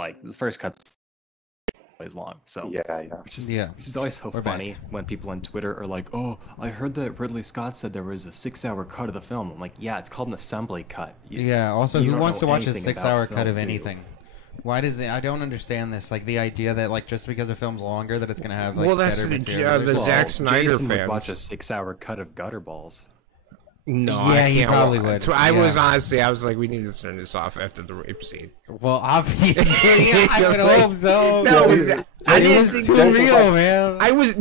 like the first cut's always long. So yeah. Which is always so funny when people on Twitter are like, "Oh, I heard that Ridley Scott said there was a 6-hour cut of the film." I'm like, "Yeah, it's called an assembly cut." Also, who wants to watch a 6-hour cut of anything? Why does it? I don't understand this. Like the idea that like just because a film's longer that it's gonna have like that's the Zack Snyder Jason fans would watch a 6-hour cut of Gutterballs. No, yeah, I he can't. probably would. I was honestly, I was like, we need to turn this off after the rape scene. Well, obviously, I would hope so. No, I didn't think it was real, man. I was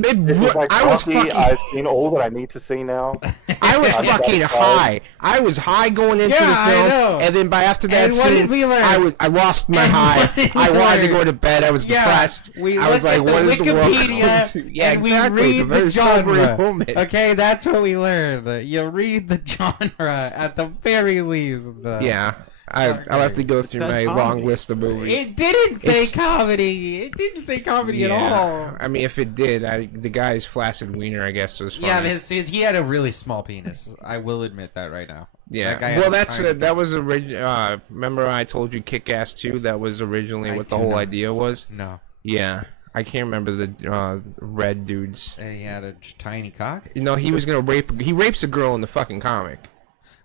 fucking. I've seen all that I need to see now. I was fucking high. I was high going into the film, and then by after that scene, I lost my high. I wanted to go to bed. I was depressed. I was like, what is the world going to? Yeah, exactly. It's a very sobering moment. Okay, that's what we learned. You read the genre at the very least. Yeah. I'll have to go through my long list of movies. It didn't say comedy. It didn't say comedy at all. I mean, if it did, the guy's flaccid wiener, I guess, was funny. Yeah, he had a really small penis. I will admit that right now. Yeah. Well, that was original. Remember I told you Kick-Ass 2? That was originally what the whole idea was? No. Yeah. I can't remember the red dudes. He had a tiny cock? No, he was going to rape... He rapes a girl in the fucking comic.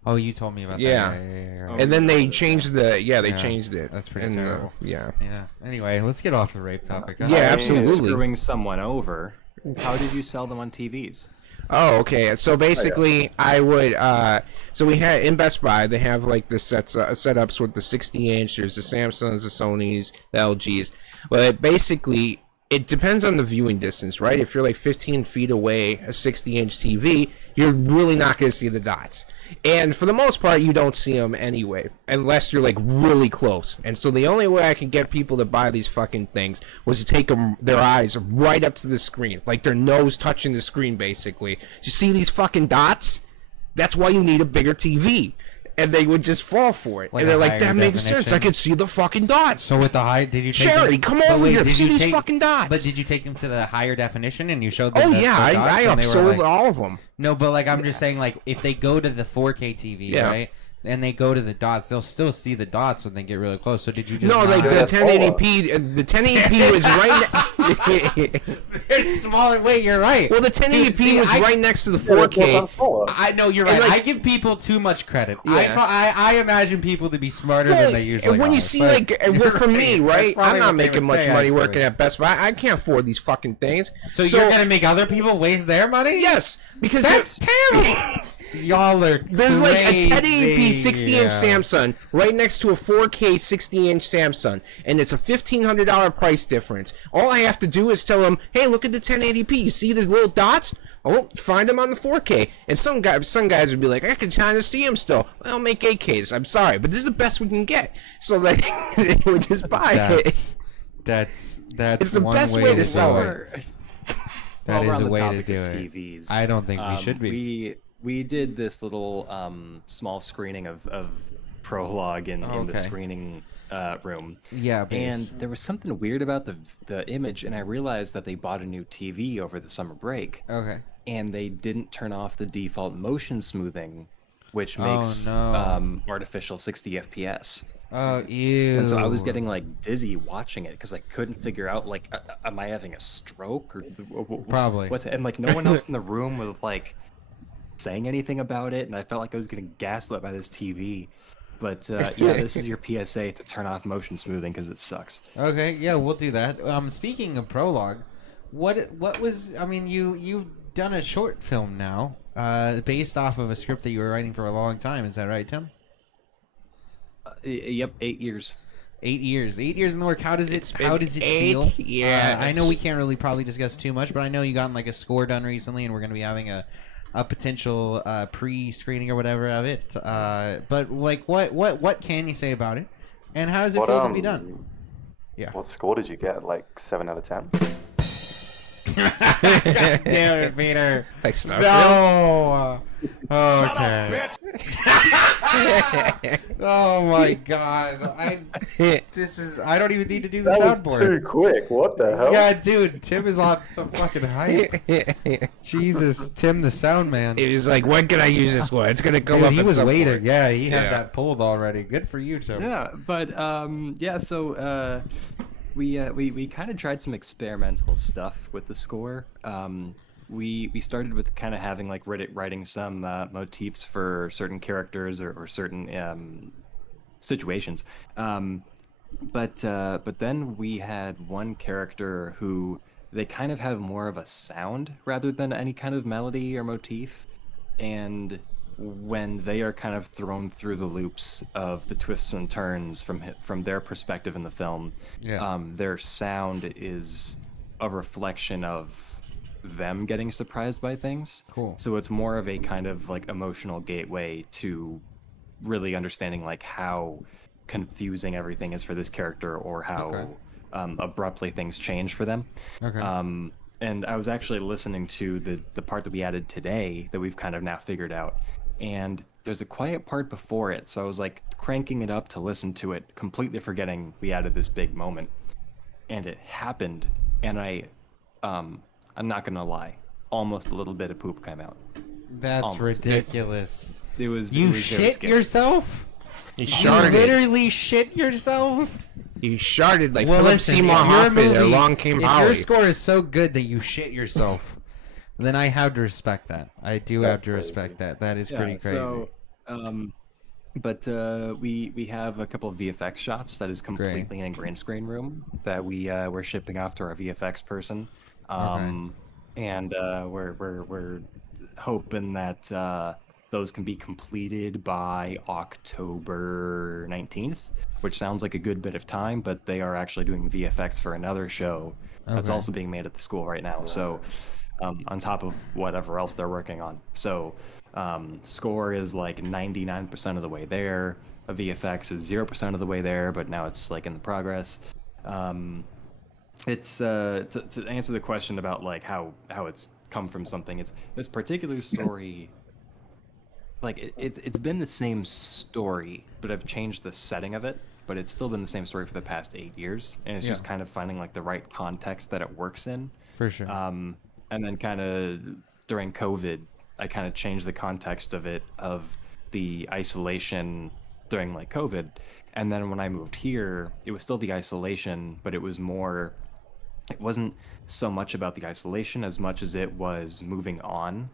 Oh, you told me about that. Yeah. And then they changed the... Yeah, they changed it. That's pretty terrible. Yeah. Anyway, let's get off the rape topic. Yeah, absolutely. Screwing someone over. How did you sell them on TVs? Oh, okay. So basically, I would. So we had in Best Buy, they have like the setups with the 60-inch. There's the Samsungs, the Sonys, the LGs. But basically, it depends on the viewing distance, right? If you're like 15 feet away, a 60-inch TV, you're really not going to see the dots. And for the most part, you don't see them anyway, unless you're like really close. And so the only way I could get people to buy these fucking things was to take their eyes right up to the screen, like their nose touching the screen, basically. You see these fucking dots? That's why you need a bigger TV. And they would just fall for it. And they're like, that makes sense. I could see the fucking dots. So with the high, did you take Sherry, come over here. See these fucking dots. But did you take them to the higher definition and you showed them? Oh, yeah. I upsold all of them. No, but like I'm just saying, like if they go to the 4K TV, right? And they go to the dots, they'll still see the dots when they get really close. So did you just no, like the 1080p, the 1080p was right. They're smaller. Wait, you're right. Well, the 1080p was right next to the 4K. I know you're right. Like, I give people too much credit. Yeah. I imagine people to be smarter than they usually are. And when you see like, for me, right? I'm not making much money working at Best Buy. I can't afford these fucking things. So you're gonna make other people waste their money? Yes, because that's terrible. Y'all are There's like a 1080p 60-inch Samsung right next to a 4K 60-inch Samsung, and it's a $1,500 price difference. All I have to do is tell them, hey, look at the 1080p. You see the little dots? Oh, find them on the 4K. And some guys would be like, I can kind of see them still. I'll make 8Ks. I'm sorry, but this is the best we can get. So they would just buy it. That's it's the best way to sell it. That is a way to do it. TVs, I don't think we should be. We did this little please screening of Prologue in the screening room. Yeah, and there was something weird about the image, and I realized that they bought a new TV over the summer break. Okay. And they didn't turn off the default motion smoothing, which makes artificial 60 FPS. Oh, ew. And so I was getting like dizzy watching it because I couldn't figure out like, am I having a stroke or probably what's it? And like no one else in the room was like saying anything about it, and I felt like I was getting gaslit by this TV. But yeah, this is your PSA to turn off motion smoothing because it sucks. Okay, yeah, we'll do that. Speaking of Prologue, what was? I mean, you've done a short film now, based off of a script that you were writing for a long time. Is that right, Tim? Yep, 8 years. 8 years. 8 years in the work. How does it feel? Yeah, I know we can't really probably discuss too much, but I know you gotten like a score done recently, and we're going to be having a potential pre-screening or whatever of it. But like, what can you say about it, and how does it feel to be done? Yeah. What score did you get? Like 7 out of 10? God damn it, Peter. Like Starfield? No. Okay. Oh my god. I don't even need to do the That was soundboard. too quick. What the hell? Yeah, dude, Tim is on some fucking hype. Jesus, Tim the sound man. He was like, "What can I use this for? It's gonna come Dude, up." he at was some waiting. point." Yeah, he had Yeah. that pulled already. Good for you, Tim. Yeah, but yeah, so we kind of tried some experimental stuff with the score. We started with kind of having like writing some motifs for certain characters or certain situations. But then we had one character who they kind of have more of a sound rather than any kind of melody or motif, and when they are kind of thrown through the loops of the twists and turns from their perspective in the film, their sound is a reflection of them getting surprised by things. Cool. So it's more of a kind of like emotional gateway to really understanding like how confusing everything is for this character, or how abruptly things change for them. Okay. And I was actually listening to the part that we added today that we've kind of now figured out, and there's a quiet part before it, so I was like cranking it up to listen to it, completely forgetting we added this big moment, and it happened, and I'm not gonna lie, almost a little bit of poop came out. That's Almost. ridiculous. It was You it was very shit scary. yourself? You You sharted. literally shit yourself? You sharted like Well, Philip listen, Seymour if your Hoffman. movie- Along came if your Holly. score is so good that you shit yourself, then I have to respect that. I do have to respect that. That is pretty crazy. So, but we have a couple of VFX shots that is completely in a green screen room that we're shipping off to our VFX person, and we're hoping that those can be completed by October 19th, which sounds like a good bit of time, but they are actually doing VFX for another show that's also being made at the school right now. So on top of whatever else they're working on. So score is like 99% of the way there. A VFX is 0% of the way there, but now it's like in the progress. It's to answer the question about like how it's come from something. It's this particular story. Like it's been the same story, but I've changed the setting of it. But it's still been the same story for the past 8 years, and it's just kind of finding like the right context that it works in. For sure. And then kind of during COVID, I kind of changed the context of it, of the isolation during like COVID. And then when I moved here, it was still the isolation, but it wasn't so much about the isolation as much as it was moving on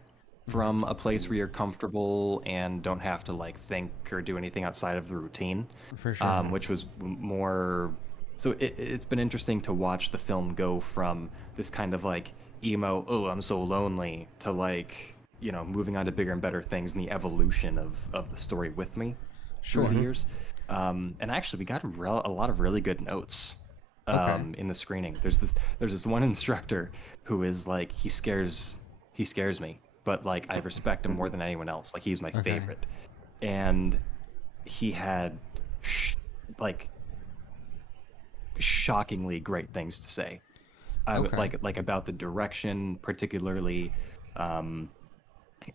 from a place where you're comfortable and don't have to like think or do anything outside of the routine. For sure. Which was more. So it's been interesting to watch the film go from this kind of like emo, oh, I'm so lonely, to like, you know, moving on to bigger and better things, and the evolution of the story with me through the years. And actually, we got a lot of really good notes in the screening. There's this one instructor who is like, he scares me, but like I respect him more than anyone else. Like he's my favorite, and he had like shockingly great things to say. I would like about the direction particularly,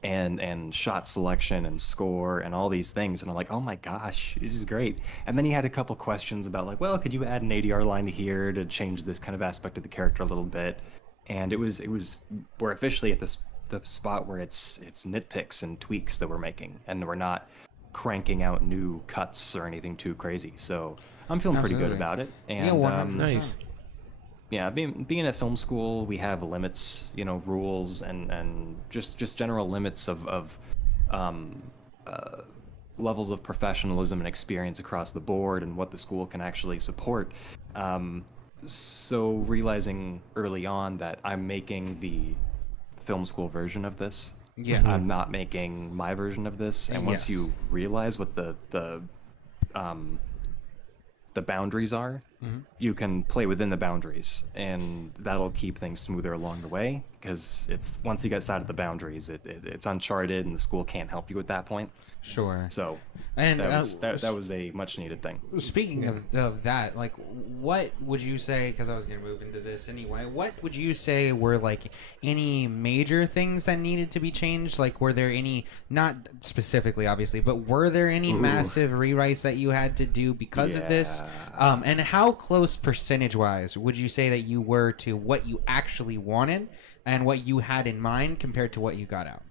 and shot selection and score and all these things, and I'm like, oh my gosh, this is great. And then he had a couple questions about like, well, could you add an ADR line here to change this kind of aspect of the character a little bit? And we're officially at the spot where it's nitpicks and tweaks that we're making, and we're not cranking out new cuts or anything too crazy. So I'm feeling pretty good about it. And Nice. yeah, being at film school, we have limits, you know, rules and just general limits of levels of professionalism and experience across the board, and what the school can actually support. So realizing early on that I'm making the film school version of this. Yeah. I'm not making my version of this. And once you realize what the boundaries are, you can play within the boundaries, and that'll keep things smoother along the way. Because it's once you get outside of the boundaries, it's uncharted, and the school can't help you at that point. Sure. So And that was a much needed thing. speaking of that, like, what would you say, because I was going to move into this anyway, what would you say were, like, any major things that needed to be changed? Like, were there any, not specifically, obviously, but were there any massive rewrites that you had to do because of this? And how close, percentage-wise, would you say that you were to what you actually wanted and what you had in mind compared to what you got out?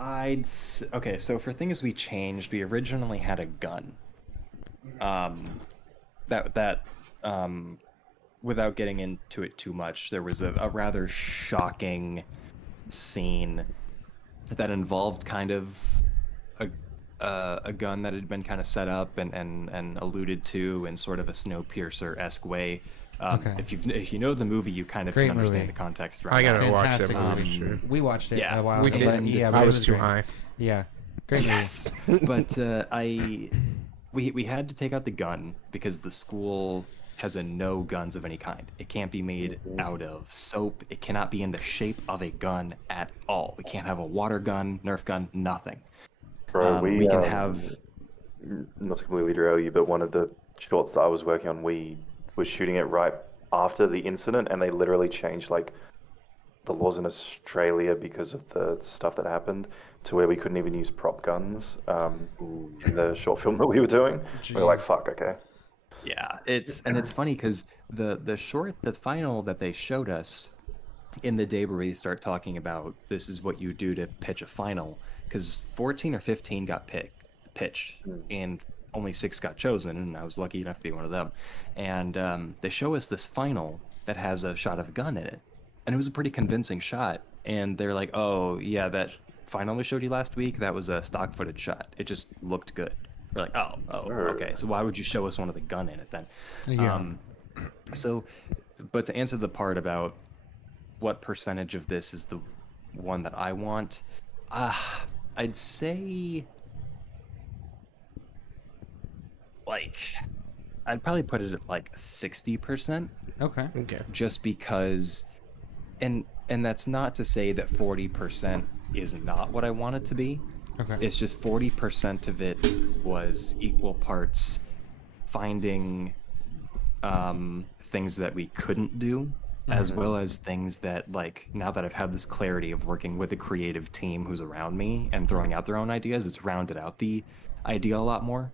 Okay, so for things we changed, we originally had a gun. Without getting into it too much, there was a rather shocking scene that involved kind of a gun that had been kind of set up and alluded to in sort of a Snowpiercer-esque way. Okay. If you know the movie, you kind of Great can understand movie. the context. Right I gotta now. watch that Fantastic movie. movie. Sure. We watched it Yeah, a while We ago. did. Yeah, I but it was too great. high. Yeah. Great movie. Yes, but we had to take out the gun because the school has a no guns of any kind. It can't be made out of soap. It cannot be in the shape of a gun at all. We can't have a water gun, Nerf gun, nothing. Bro, We can have. not to completely derail you, but one of the shorts that I was working on, we was shooting it right after the incident, and they literally changed like the laws in Australia because of the stuff that happened to where we couldn't even use prop guns in the short film that we were doing. We were like, fuck, okay. Yeah, it's funny because the final that they showed us in the day where we start talking about this is what you do to pitch a final, because 14 or 15 got pitched and only 6 got chosen, and I was lucky enough to be one of them. And they show us this final that has a shot of a gun in it, and it was a pretty convincing shot. And they're like, "Oh yeah, that final we showed you last week, that was a stock footage shot. It just looked good." We're like, "Oh, okay. So why would you show us one with a gun in it then?" Yeah. But to answer the part about what percentage of this is the one that I want, I'd say I'd probably put it at like 60%, Okay. Okay. just because, and that's not to say that 40% is not what I want it to be. Okay. It's just 40% of it was equal parts finding things that we couldn't do, as well as things that, like, now that I've had this clarity of working with a creative team who's around me and throwing out their own ideas, it's rounded out the idea a lot more.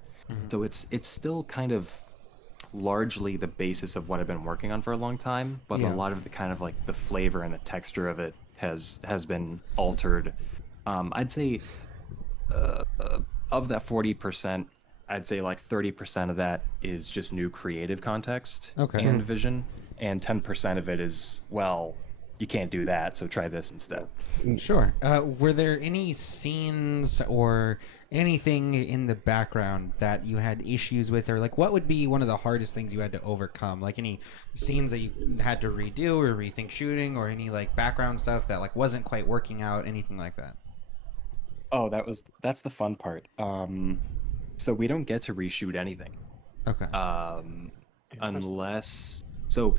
So it's still kind of largely the basis of what I've been working on for a long time, but Yeah. a lot of the kind of like the flavor and the texture of it has been altered. I'd say of that 40%, I'd say like 30% of that is just new creative context and vision, and 10% of it is, well, you can't do that, so try this instead. Sure. Were there any scenes or anything in the background that you had issues with, or like what would be one of the hardest things you had to overcome? Like any scenes that you had to redo or rethink shooting, or any like background stuff that like wasn't quite working out, anything like that? Oh, that's the fun part. So we don't get to reshoot anything. Okay. Unless, so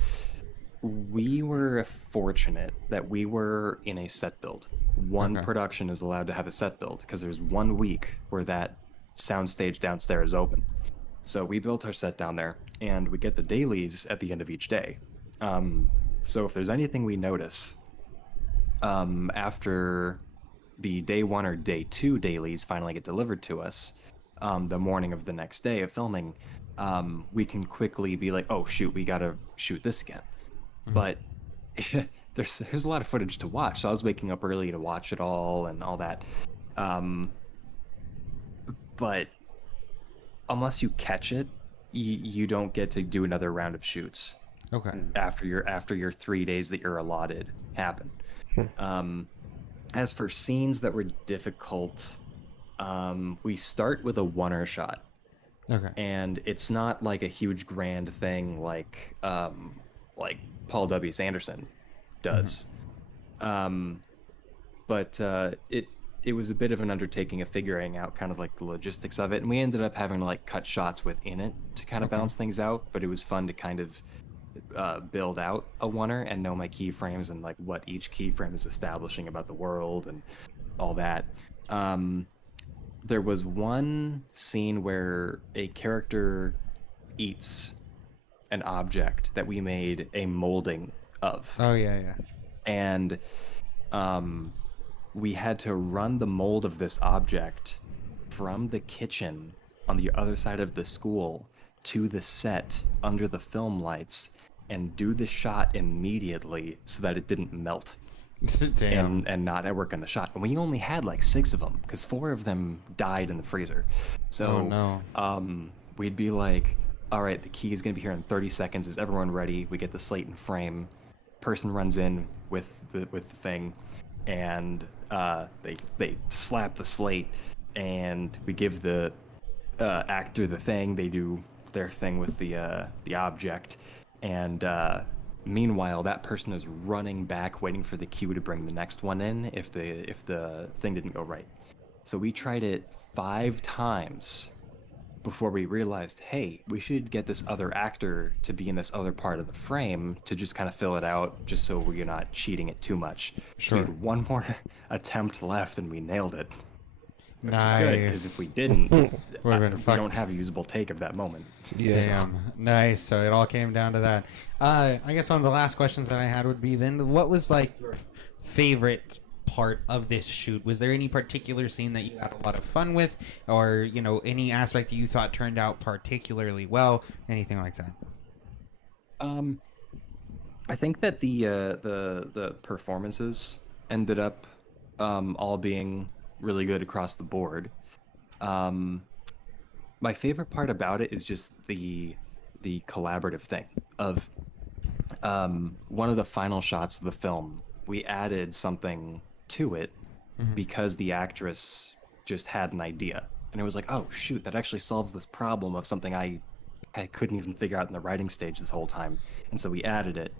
we were fortunate that we were in a set build. One production is allowed to have a set build because there's 1 week where that soundstage downstairs is open. So we built our set down there, and we get the dailies at the end of each day. So if there's anything we notice after the day 1 or day 2 dailies finally get delivered to us, the morning of the next day of filming, we can quickly be like, oh shoot, we gotta shoot this again. But there's a lot of footage to watch, so I was waking up early to watch it all and all that. But unless you catch it, you don't get to do another round of shoots. Okay. After your 3 days that you're allotted happen. As for scenes that were difficult, we start with a oneer shot. Okay. And it's not like a huge grand thing like Paul W. Sanderson does. But it was a bit of an undertaking of figuring out kind of like the logistics of it, and we ended up having to like cut shots within it to kind of balance things out. But it was fun to kind of build out a oneer and know my keyframes and like what each keyframe is establishing about the world and all that. There was one scene where a character eats an object that we made a molding of. Oh yeah. And we had to run the mold of this object from the kitchen on the other side of the school to the set under the film lights and do the shot immediately so that it didn't melt. Damn. And not work on the shot. And we only had like 6 of them because 4 of them died in the freezer. So Oh, no. We'd be like, all right, the key is going to be here in 30 seconds. Is everyone ready? We get the slate and frame. Person runs in with the thing, and they slap the slate, and we give the actor the thing. They do their thing with the object, and meanwhile that person is running back, waiting for the cue to bring the next one in if the thing didn't go right. So we tried it 5 times before we realized, hey, we should get this other actor to be in this other part of the frame to just kind of fill it out, just so we're not cheating it too much. So we had one more attempt left, and we nailed it. Which is good, because if we didn't, we don't have a usable take of that moment. Damn. Nice. So it all came down to that. I guess one of the last questions that I had would be then, what was like your favorite part of this shoot? Was there any particular scene that you had a lot of fun with, or any aspect that you thought turned out particularly well, anything like that? I think that the performances ended up all being really good across the board. My favorite part about it is just the collaborative thing of one of the final shots of the film. We added something to it because the actress just had an idea, and it was like, oh shoot, that actually solves this problem of something I couldn't even figure out in the writing stage this whole time. And so we added it.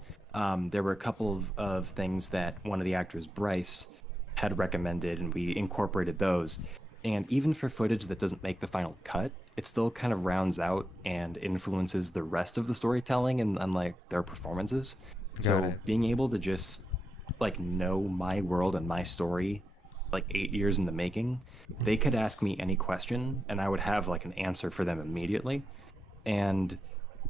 There were a couple of things that one of the actors, Bryce, had recommended, and we incorporated those. And even for footage that doesn't make the final cut, it still kind of rounds out and influences the rest of the storytelling and like their performances. So being able to just like know my world and my story like 8 years in the making, they could ask me any question and I would have like an answer for them immediately. And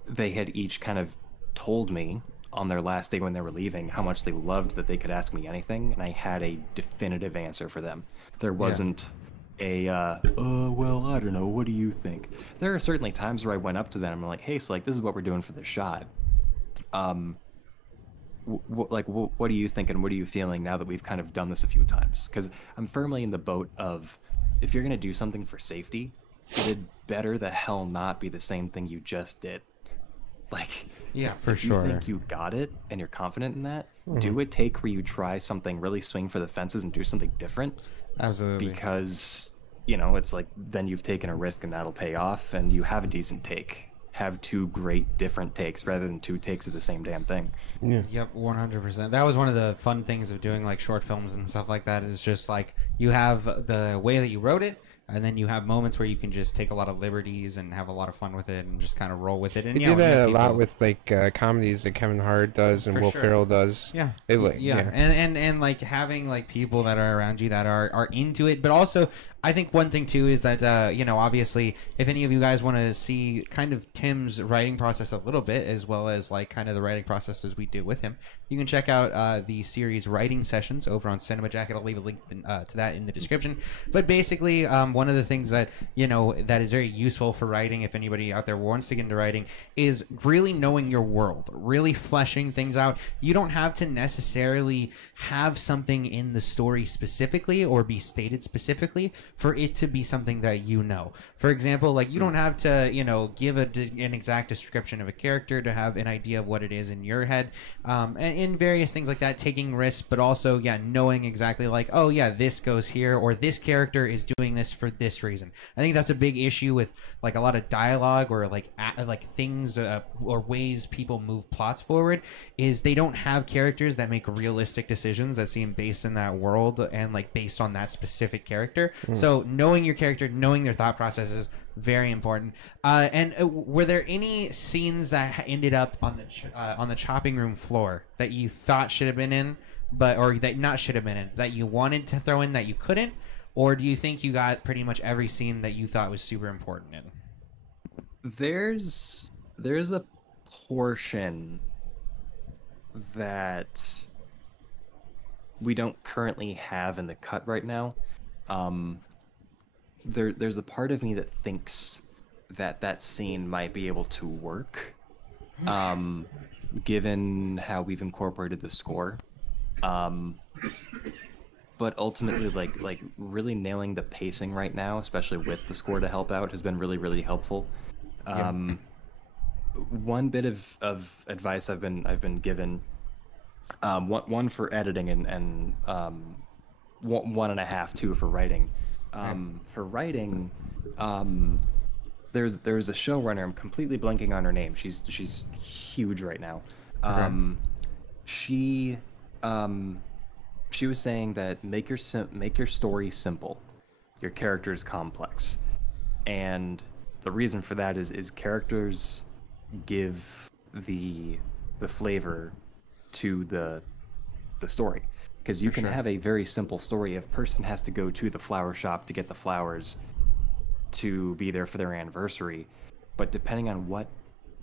they had each kind of told me on their last day when they were leaving how much they loved that they could ask me anything, and I had a definitive answer for them. There wasn't well, I don't know, what do you think? There are certainly times where I went up to them and I'm like, hey, so like, this is what we're doing for the shot. What do you think, and what are you feeling now that we've kind of done this a few times? Because I'm firmly in the boat of, if you're going to do something for safety, it'd better the hell not be the same thing you just did. Like, yeah, for if sure. you think you got it and you're confident in that, do a take where you try something, really swing for the fences and do something different. Absolutely. Because, it's like, then you've taken a risk and that'll pay off, and you have a decent take. Have 2 great different takes rather than 2 takes of the same damn thing. Yeah. Yep, 100%. That was one of the fun things of doing like short films and stuff like that, is just like you have the way that you wrote it, and then you have moments where you can just take a lot of liberties and have a lot of fun with it and just kind of roll with it. And We do that a lot with like comedies that Kevin Hart does and Will Ferrell does. Yeah. Yeah. And like having like people that are around you that are into it, but also I think one thing too is that obviously if any of you guys want to see kind of Tim's writing process a little bit, as well as like kind of the writing processes we do with him, you can check out the series Writing Sessions over on Cinema Jacket. I'll leave a link to that in the description. But basically, one of the things that that is very useful for writing, if anybody out there wants to get into writing, is really knowing your world, really fleshing things out. You don't have to necessarily have something in the story specifically or be stated specifically, for it to be something that you know. For example, like you don't have to, you know, give an exact description of a character to have an idea of what it is in your head, and in various things like that, taking risks, but also, yeah, knowing exactly like, oh yeah, this goes here, or this character is doing this for this reason. I think that's a big issue with like a lot of dialogue or like things or ways people move plots forward, is they don't have characters that make realistic decisions that seem based in that world and like based on that specific character. So knowing your character, knowing their thought processes, very important. And were there any scenes that ended up on the chopping room floor that you thought should have been in, or that not should have been in, that you wanted to throw in that you couldn't? Or do you think you got pretty much every scene that you thought was super important in? There's a portion that we don't currently have in the cut right now. There's a part of me that thinks that scene might be able to work, given how we've incorporated the score. But ultimately, like really nailing the pacing right now, especially with the score to help out, has been really, really helpful. One bit of advice I've been given, one for editing and 1.5, 2 for writing. For writing, there's a showrunner. I'm completely blanking on her name. She's huge right now. She was saying that make your story simple, your characters complex, and the reason for that is characters give the flavor to the story. Because you can have a very simple story. If a person has to go to the flower shop to get the flowers to be there for their anniversary, but depending on what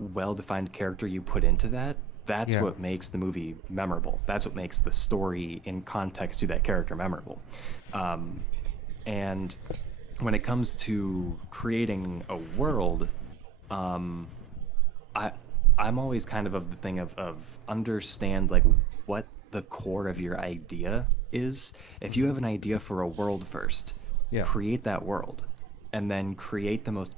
well-defined character you put into that, that's what makes the movie memorable. That's what makes the story in context to that character memorable. And when it comes to creating a world, I'm always kind of the thing of understand like what the core of your idea is. If you have an idea for a world first, create that world, and then create the most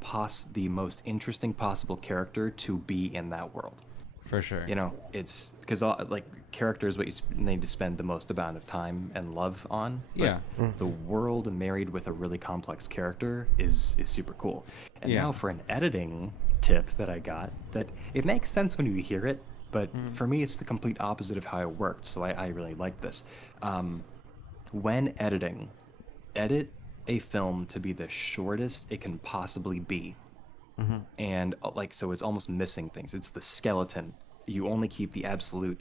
interesting possible character to be in that world. For sure. You know, it's because like characters what you need to spend the most amount of time and love on. But the world married with a really complex character is super cool. And now for an editing tip that I got, that it makes sense when you hear it, but for me it's the complete opposite of how it worked. So I really like this. When editing, edit a film to be the shortest it can possibly be. And like, so it's almost missing things. It's the skeleton. You only keep the absolute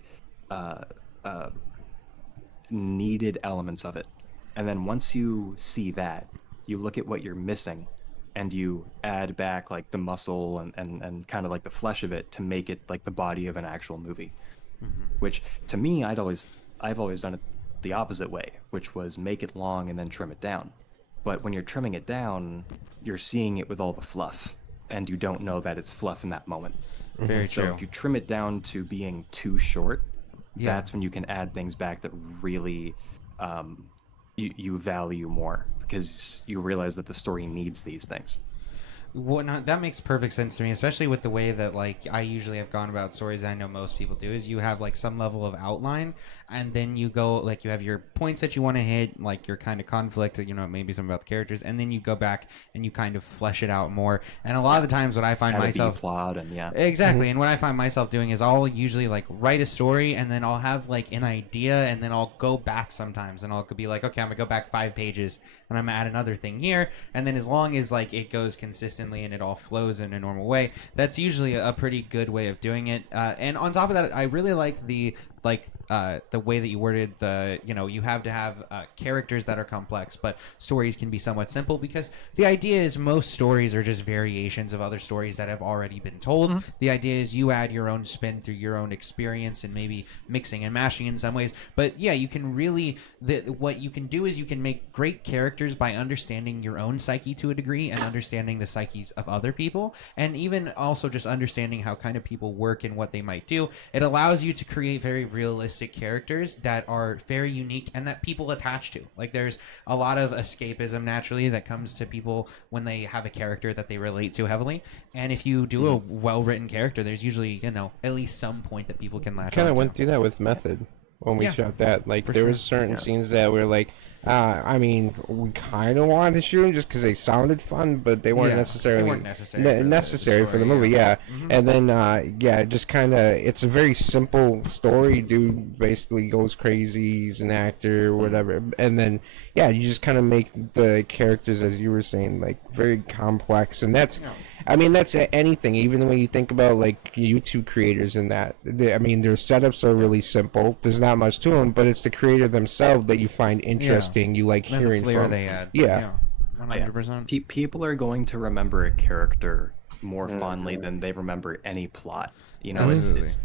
needed elements of it. And then once you see that, you look at what you're missing and you add back like the muscle and kind of like the flesh of it to make it like the body of an actual movie. Which to me, I've always done it the opposite way, which was make it long and then trim it down. But when you're trimming it down, you're seeing it with all the fluff, and you don't know that it's fluff in that moment. Very true. So if you trim it down to being too short, that's when you can add things back that really you value more, because you realize that the story needs these things. That makes perfect sense to me, especially with the way that like I usually have gone about stories. I know most people do is you have like some level of outline, and then you go like you have your points that you want to hit, like your kind of conflict, you know, maybe some about the characters, and then you go back and you kind of flesh it out more. And a lot of the times what I find myself plot and exactly, and what I find myself doing is I'll usually like write a story, and then I'll have like an idea, and then I'll go back sometimes, and I'll be like, okay, I'm gonna go back 5 pages, and I'm gonna add another thing here, and then as long as like it goes consistently and it all flows in a normal way, that's usually a pretty good way of doing it. And on top of that, I really like the way that you worded the, you know, you have to have characters that are complex, but stories can be somewhat simple, because the idea is most stories are just variations of other stories that have already been told. The idea is you add your own spin through your own experience and maybe mixing and mashing in some ways. But yeah, you can really, what you can do is you can make great characters by understanding your own psyche to a degree and understanding the psyches of other people, and even also just understanding how kind of people work and what they might do. It allows you to create very realistic characters that are very unique and that people attach to. Like there's a lot of escapism naturally that comes to people when they have a character that they relate to heavily. And if you do a well-written character, there's usually, you know, at least some point that people can latch on Kind of to. went through that with Method when we shot that. Like there sure. was certain scenes that were like, I mean, we kind of wanted to shoot them just because they sounded fun, but they weren't necessarily necessary for the movie. Yeah, and then just kind of, it's a very simple story. Dude basically goes crazy. He's an actor or whatever, and then you just kind of make the characters, as you were saying, like very complex, and that's. I mean, that's anything. Even when you think about like YouTube creators and that, I mean, their setups are really simple. There's not much to them, but it's the creator themselves that you find interesting. You like hearing the flavor from. they add. 100%. People are going to remember a character more fondly than they remember any plot. You know, it's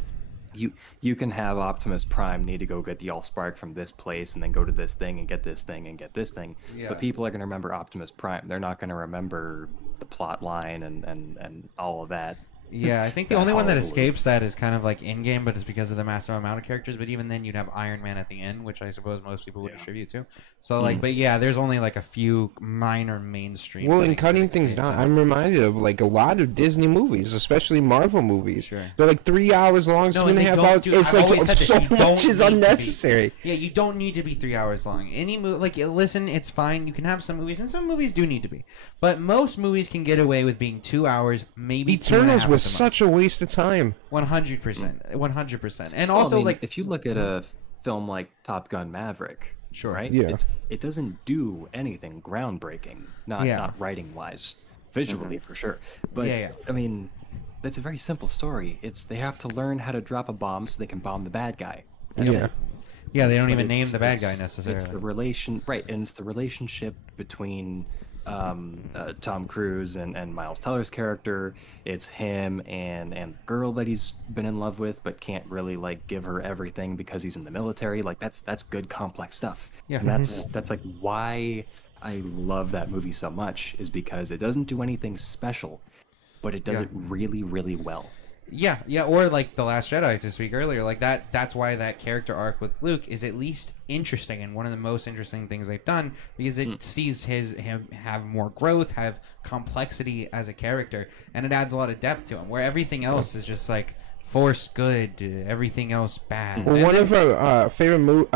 you can have Optimus Prime need to go get the Allspark from this place and then go to this thing and get this thing and get this thing. But people are going to remember Optimus Prime. They're not going to remember the plot line and all of that. Yeah, I think the only one that escapes that is kind of like in-game, but it's because of the massive amount of characters. But even then, you'd have Iron Man at the end, which I suppose most people would attribute to. So, like, but yeah, there's only like a few minor mainstream. Well, in cutting things down, I'm reminded of like a lot of Disney movies, especially Marvel movies. Sure. They're like 3 hours long, 2.5 hours. It's like so much is unnecessary. Yeah, you don't need to be 3 hours long. Any movie, like, listen, it's fine. You can have some movies, and some movies do need to be. But most movies can get away with being 2 hours, maybe. Eternals was such a waste of time. 100%, 100%. And also, I mean, like, if you look at a film like Top Gun Maverick, right? Yeah. It doesn't do anything groundbreaking, not writing wise, visually for sure. But I mean, that's a very simple story. It's they have to learn how to drop a bomb so they can bomb the bad guy. That's it. Yeah, they don't even name the bad guy necessarily. It's the relation, right? And it's the relationship between Tom Cruise and Miles Teller's character. It's him and the girl that he's been in love with, but can't really like give her everything because he's in the military. Like that's good complex stuff. Yeah, and that's like why I love that movie so much, is because it doesn't do anything special, but it does it really, really well. Yeah, or like The Last Jedi to speak earlier, like that's why that character arc with Luke is at least interesting and one of the most interesting things they've done, because it sees him have more growth, have complexity as a character, and it adds a lot of depth to him, where everything else is just like Force good, everything else bad. Well, one of our favorite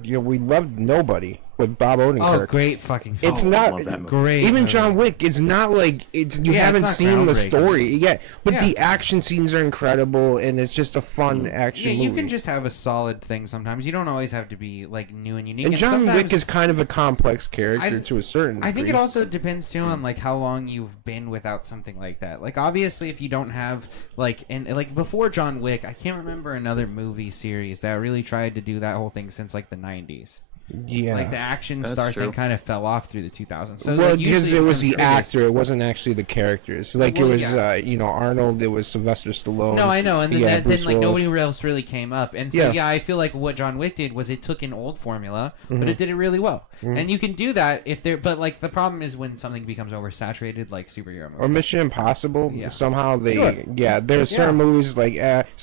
we loved Nobody with Bob Odenkirk. Oh, great fucking film. It's not great. Even movie. John Wick, it's not like you haven't seen the story yet, but the action scenes are incredible, and it's just a fun action movie. You can just have a solid thing sometimes. You don't always have to be like new and unique. And John Wick is kind of a complex character to a certain degree. I think it also depends too on like how long you've been without something like that. Like obviously, if you don't have like before John Wick, I can't remember another movie series that really tried to do that whole thing since like the 90s. Yeah, like the action star thing kind of fell off through the 2000s. So well, because it was the actor, it wasn't actually the characters. Like it was, Arnold. It was Sylvester Stallone. No, I know, and then Bruce like Willis. nobody else really came up. And so I feel like what John Wick did was it took an old formula, but it did it really well. And you can do that if there. But like the problem is when something becomes oversaturated, like superhero movies or Mission Impossible. Somehow they, there's certain movies like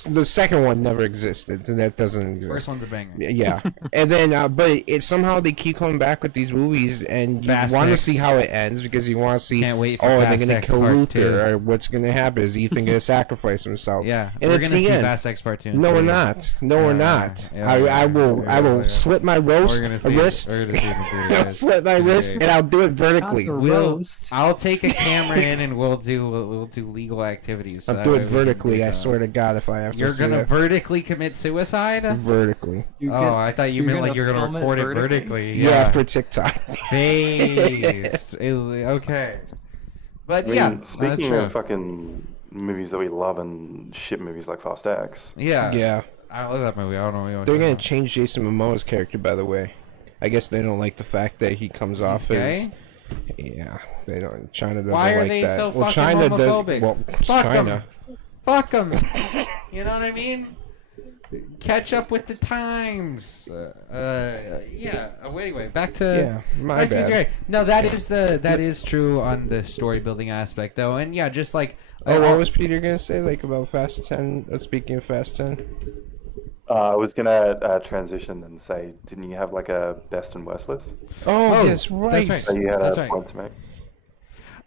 the second one never existed, and that doesn't exist. First one's a banger. Yeah, and then but it's somehow they keep coming back with these movies, and you want to see how it ends because you want to see. Can't wait for are they going to kill Luther, or what's going to happen? Is Ethan going to sacrifice himself? Yeah, and we're going to see Fast X Part 2. No, we're not. No, we're not. I will slit my wrist. I'll slit my wrist, and I'll do it vertically. I'll take a camera in, and we'll do legal activities. I'll do it vertically. I swear to God, if I have to. You're going to vertically commit suicide? Vertically. Oh, I thought you meant like you're going to record it vertically. Yeah, for TikTok. Based. Okay. But speaking of fucking movies that we love and shit movies like Fast X. Yeah. I love that movie. I don't know. They're gonna change Jason Momoa's character, by the way. I guess they don't like the fact that he comes off as. Yeah, they don't. China doesn't like that. Why are they so fucking China homophobic? Well, Fuck China. Fuck them. You know what I mean? Catch up with the times. Anyway, back to my bad. No, that is true on the story building aspect though, and just like what was Peter gonna say like about Fast 10? Speaking of Fast 10, I was gonna transition and say, didn't you have like a best and worst list? Oh, that's right. So you had That's a right. point to make.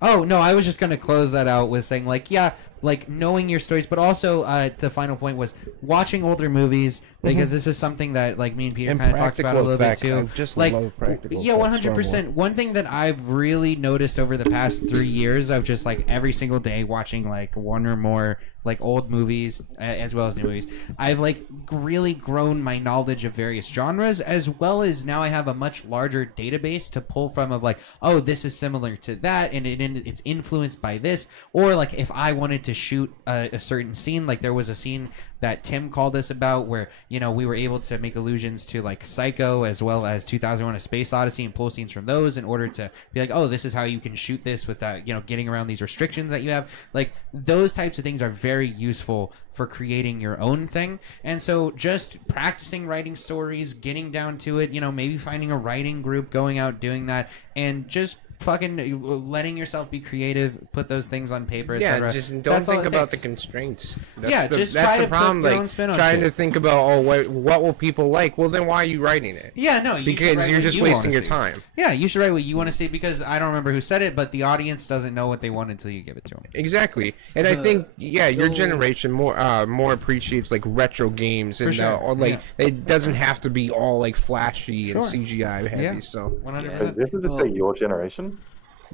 Oh no, I was just gonna close that out with saying like, yeah, like knowing your stories, but also the final point was watching older movies because this is something that like me and Peter And kind of talked about a little effects. bit too. I just like, love practical yeah, effects. 100%. One thing that I've really noticed over the past 3 years of just like every single day watching like one or more like old movies as well as new movies, I've like really grown my knowledge of various genres, as well as now I have a much larger database to pull from of like, oh, this is similar to that and it's influenced by this, or like if I wanted to shoot a certain scene, like there was a scene that Tim called us about where, you know, we were able to make allusions to like Psycho as well as 2001 A Space Odyssey and pull scenes from those in order to be like, oh, this is how you can shoot this without, you know, getting around these restrictions that you have. Like those types of things are very useful for creating your own thing. And so just practicing writing stories, getting down to it, you know, maybe finding a writing group, going out doing that, and just fucking letting yourself be creative, put those things on paper, etc. Yeah, just don't think about the constraints. Yeah, just try to put your own spin on trying shit. to think about, oh, what will people like? Well, then why are you writing it? Yeah, no, Because you're just wasting your time. Yeah, you should write what you want to see because I don't remember who said it, but the audience doesn't know what they want until you give it to them. Exactly, and I think your generation more appreciates like retro games and sure. or like Yeah. it doesn't have to be all like flashy and Sure. CGI heavy. Yeah. So 100%. This is just say your generation.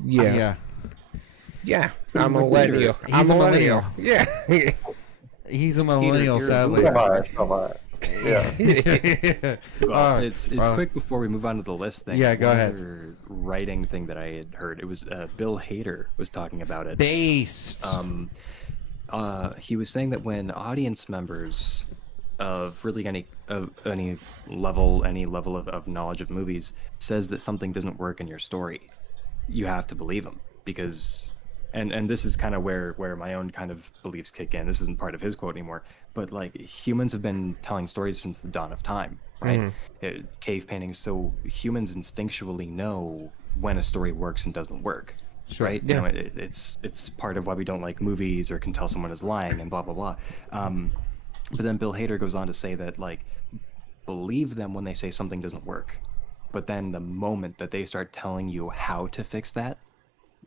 yeah, I'm a Peter. millennial. He's I'm a a millennial. Yeah. He's a millennial, sadly. Alright. Yeah. Well, it's quick before we move on to the list thing. Yeah, go One ahead. other writing thing that I had heard. It was Bill Hader was talking about it. Based. He was saying that when audience members of really any level of knowledge of movies says that something doesn't work in your story, you have to believe them because and this is kind of where my own kind of beliefs kick in. This isn't part of his quote anymore, but like humans have been telling stories since the dawn of time, right? Cave paintings, so humans instinctually know when a story works and doesn't work. Sure. Right? Yeah. You know, it's part of why we don't like movies or can tell someone is lying and blah blah blah. But then Bill Hader goes on to say that like believe them when they say something doesn't work, but then the moment that they start telling you how to fix that,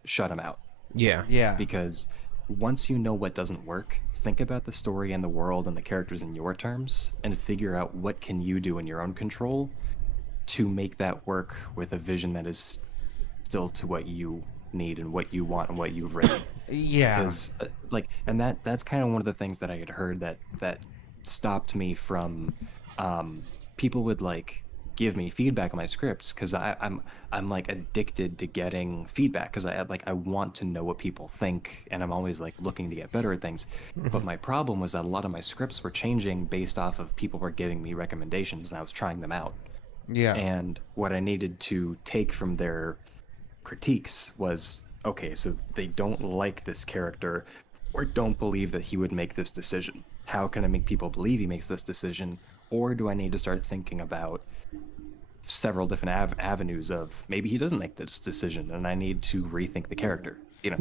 shut them out. Yeah. Because once you know what doesn't work, think about the story and the world and the characters in your terms and figure out what can you do in your own control to make that work with a vision that is still to what you need and what you want and what you've written. Yeah. Because and that's kind of one of the things that I had heard that stopped me from people would like give me feedback on my scripts because I'm like addicted to getting feedback because I want to know what people think and I'm always like looking to get better at things. But my problem was that a lot of my scripts were changing based off of people were giving me recommendations and I was trying them out. Yeah. And what I needed to take from their critiques was, okay, so they don't like this character or don't believe that he would make this decision. How can I make people believe he makes this decision? Or do I need to start thinking about several different avenues of maybe he doesn't make this decision and I need to rethink the character? You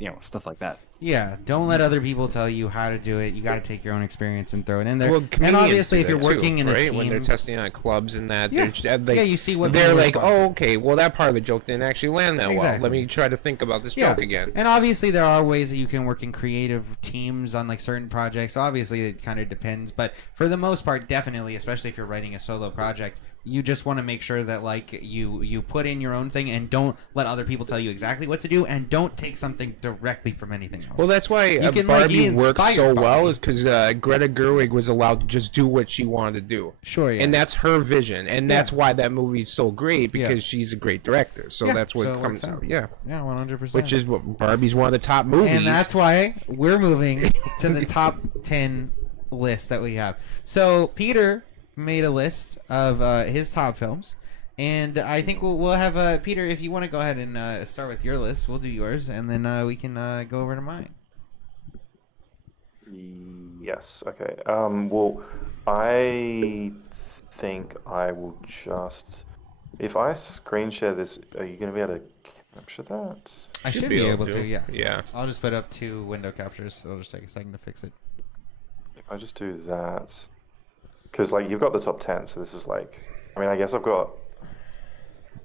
know, stuff like that. Yeah, don't let other people tell you how to do it. You got to take your own experience and throw it in there. Well, and comedians obviously, do if you're that working too, in a right? team, When they're testing out clubs and that, Yeah. they're like, Yeah, you see what they're people like, respond. oh, okay, well that part of the joke didn't actually land that well. Exactly. Let me try to think about this joke again. And obviously, there are ways that you can work in creative teams on like certain projects. Obviously, it kind of depends, but for the most part, definitely, especially if you're writing a solo project, you just want to make sure that like you put in your own thing and don't let other people tell you exactly what to do, and don't take something directly from anything else. Well, that's why You can, Barbie like, works inspire so well, Barbie. is because Greta Gerwig was allowed to just do what she wanted to do. Sure, yeah. And that's her vision, and that's why that movie's so great, because Yeah. she's a great director. So Yeah, that's what so it comes works out. out. Yeah. Yeah, 100%. Which is what Barbie's one of the top movies. And that's why we're moving to the top 10 list that we have. So Peter made a list of his top films, and I think we'll have Peter, if you want to go ahead and start with your list, we'll do yours, and then we can go over to mine. Yes. Okay. Well, I think I will just. If I screen share this, are you going to be able to capture that? I should be able to, yeah. Yeah. I'll just put up 2 window captures. So it'll just take a second to fix it. If I just do that, Because like you've got the top 10, so this is like, I mean, I guess I've got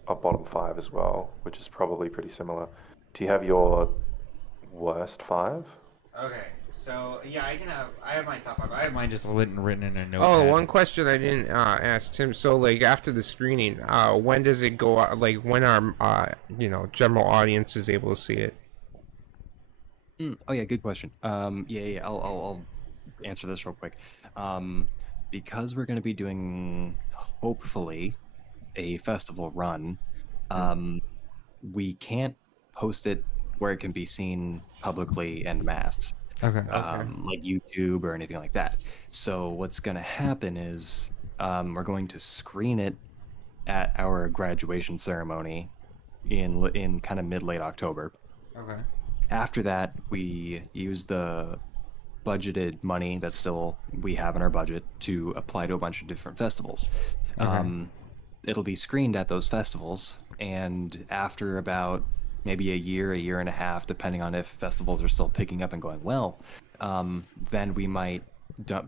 a bottom 5 as well, which is probably pretty similar. Do you have your worst 5? Okay, so yeah, I have my top 5. I have mine just written in a note. Oh, one question I didn't ask Tim. So, like, after the screening, when does it go out? Like, when our, general audience is able to see it? Oh yeah, good question. Yeah, I'll answer this real quick. Because we're going to be doing, hopefully, a festival run, we can't post it where it can be seen publicly en masse. Okay. Like YouTube or anything like that. So what's going to happen is we're going to screen it at our graduation ceremony in kind of mid-late October. Okay. After that, we use the budgeted money that still we have in our budget to apply to a bunch of different festivals. Okay. It'll be screened at those festivals, and after about maybe a year and a half, depending on if festivals are still picking up and going well, then we might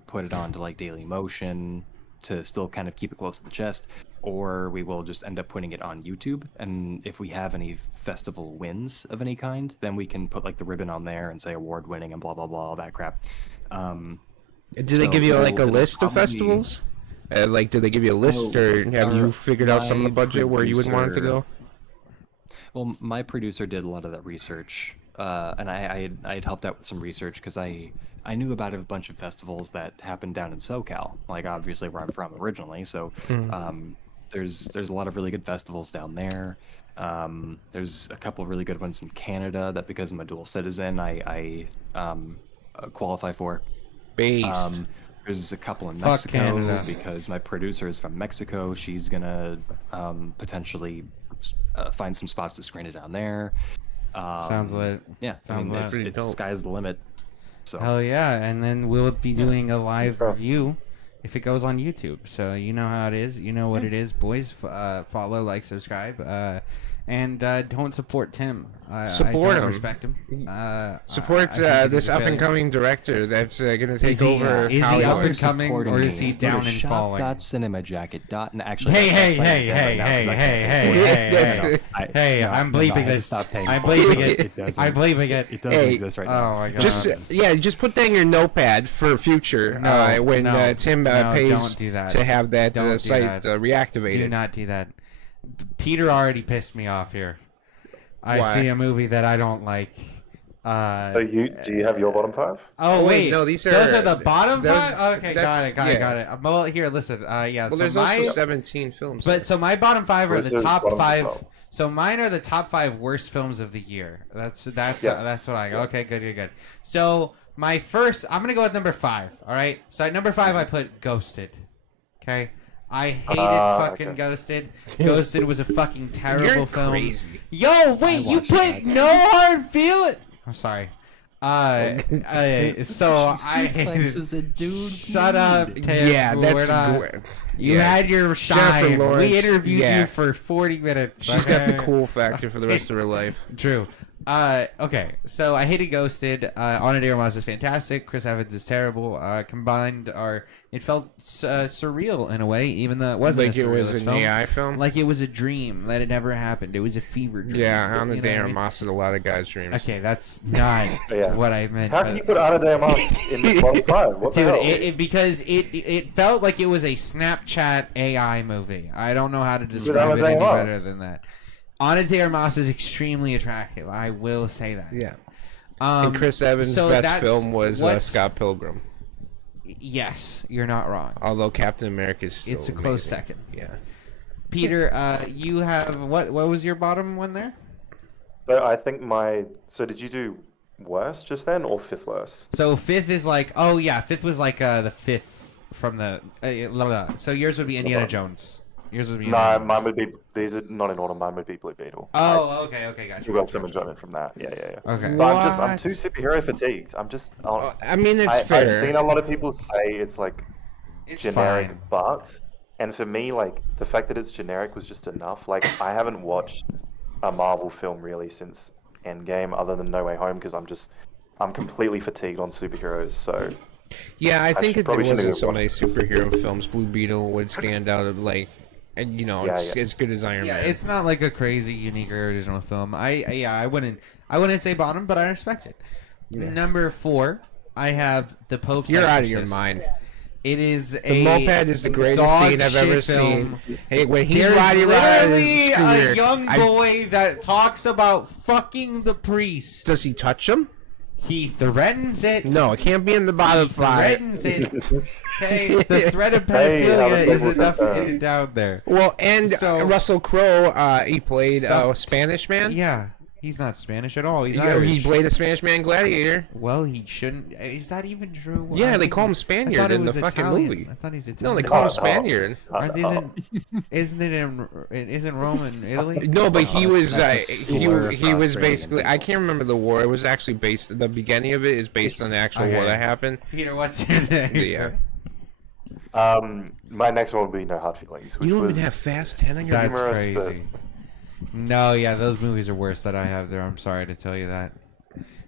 put it on to like Daily Motion to still kind of keep it close to the chest, or we will just end up putting it on YouTube. And if we have any festival wins of any kind, then we can put like the ribbon on there and say award winning and blah blah blah, all that crap. Do they give you like a list of festivals? Like, do they give you a list, or have you figured out some of the budget where you would want it to go? Well, my producer did a lot of that research, and I had helped out with some research because I knew about a bunch of festivals that happened down in SoCal, like obviously where I'm from originally. So there's a lot of really good festivals down there. There's a couple of really good ones in Canada that, because I'm a dual citizen, I qualify for. Based. There's a couple in Fuck Mexico Canada. because my producer is from Mexico. She's gonna potentially find some spots to screen it down there. Sounds lit. Yeah, Sounds lit. it's Pretty dope. sky's the limit. So Hell yeah, and then we'll be doing a live review if it goes on YouTube. So you know how it is. You know what it is, boys. Follow, like, subscribe, and don't support Tim. Support I don't him. Respect him. Support I think this he's a up and failure. coming director that's going to take Is he, over is he Hollywood. up and coming, supporting or is me. he Go down to and falling? shop.cinemajacket. Actually, Hey, that hey, website hey, is down hey, right now 'cause hey, I hey, can't hey, afford it. hey, No, I'm no, I bleeping had to this. stop paying I'm for it. bleeping it. It doesn't. I'm bleeping it. It doesn't Hey, exist right now. Oh my It god. doesn't exist. Just put that in your notepad for future when Tim pays don't do that. to have that Don't do site that. reactivated. Do not do that. Peter already pissed me off here. I Why? see a movie that I don't like. Do you have your bottom 5? Oh wait, wait, no, these those are- are the bottom those- 5. Okay, got it. yeah. Got it. Well, here, listen. Yeah. Well, so there's my, also 17 films. but so my bottom 5 are Where's the the top bottom 5. 12? So mine are the top 5 worst films of the year. That's Yes. what I go. Okay, good. So my first, I'm gonna go with number 5. All right. So at number 5, I put Ghosted. Okay. I hated fucking okay. Ghosted. Ghosted was a fucking terrible You're film. crazy. Yo, wait, you watched put that. no hard feeling. I'm sorry. So I Suplexes a dude. Shut up, Tim. Yeah, that's We're not- great. You Yeah. had your Jennifer shine. We Lawrence, interviewed yeah. you for 40 minutes. She's got the okay? cool factor for the rest of her life. True. Okay, so I hated Ghosted. Ana de Armas is fantastic. Chris Evans is terrible. Combined it felt surreal in a way, even though it wasn't Like a it was surrealist an film. AI film? Like it was a dream that it never happened. It was a fever dream. Yeah, on the You know what I damn mean? Moss is a lot of guys' dreams. Okay, that's not Yeah. what I meant. How can you put Ana de Armas in the bottom 5? What the Dude, hell? because it felt like it was a Snapchat AI movie. I don't know how to describe Ana it de any Armas. better than that. Ana de Armas is extremely attractive. I will say that. Yeah. And Chris Evans' so best that's film was what's- Scott Pilgrim. Yes, you're not wrong. Although Captain America is still It's a close amazing. second. Yeah. Peter, you have what was your bottom one there? So I think So did you do worst just then, or 5th worst? So 5th is like, oh yeah, 5th was like the 5th from the. Blah, blah. So yours would be Indiana Jones. Yours would be. No, Indiana Jones. mine would be. These are not in order. Mine would be Blue Beetle. Oh, okay, gotcha. You got some enjoyment from that. Yeah. Okay. But I'm too superhero fatigued. I'm just. I mean, it's I've fair. seen a lot of people say it's like It's generic, fine. but and for me, like the fact that it's generic was just enough. Like I haven't watched a Marvel film really since Endgame, other than No Way Home, because I'm completely fatigued on superheroes. So Yeah, I think if there probably shouldn't wasn't so have many watched this. superhero films, Blue Beetle would stand out of like, and you know, Yeah, it's yeah. as good as Iron Yeah, Man. it's not like a crazy, unique, or original film. I wouldn't say bottom, but I respect it. Yeah. Number 4, I have The Pope's You're out of your Exorcist. mind. It is The moped is the greatest dog scene I've ever shit film. seen. Hey, when he's There's riding around his literally scooter, a young boy that talks about fucking the priest. does he touch him? He threatens it. No, it can't be in the bottom He 5. threatens it. Okay, the threat of Hey, how pedophilia the is tables enough to are get it down there. Well, and So- Russell Crowe, he played Some- a Spanish man. Yeah, he's not Spanish at all. He's Yeah, Irish. he played a Spanish man gladiator. Well, he shouldn't. Is that even true? Yeah, I they think call him I Spaniard thought it in the was fucking Italian. movie. I thought he's No, Italian. they call him Oh, Spaniard. Isn't Rome in Italy? No, but he was that's a slur he for was Australian basically. I can't remember the war. It was actually based. The beginning of it is based on the actual war Okay. that happened. Peter, what's your name? Yeah. My next one would be No Hard Feelings. Which You don't was, even have Fast 10 on your. That's humorous, crazy. No, yeah, those movies are worse that I have there. I'm sorry to tell you that.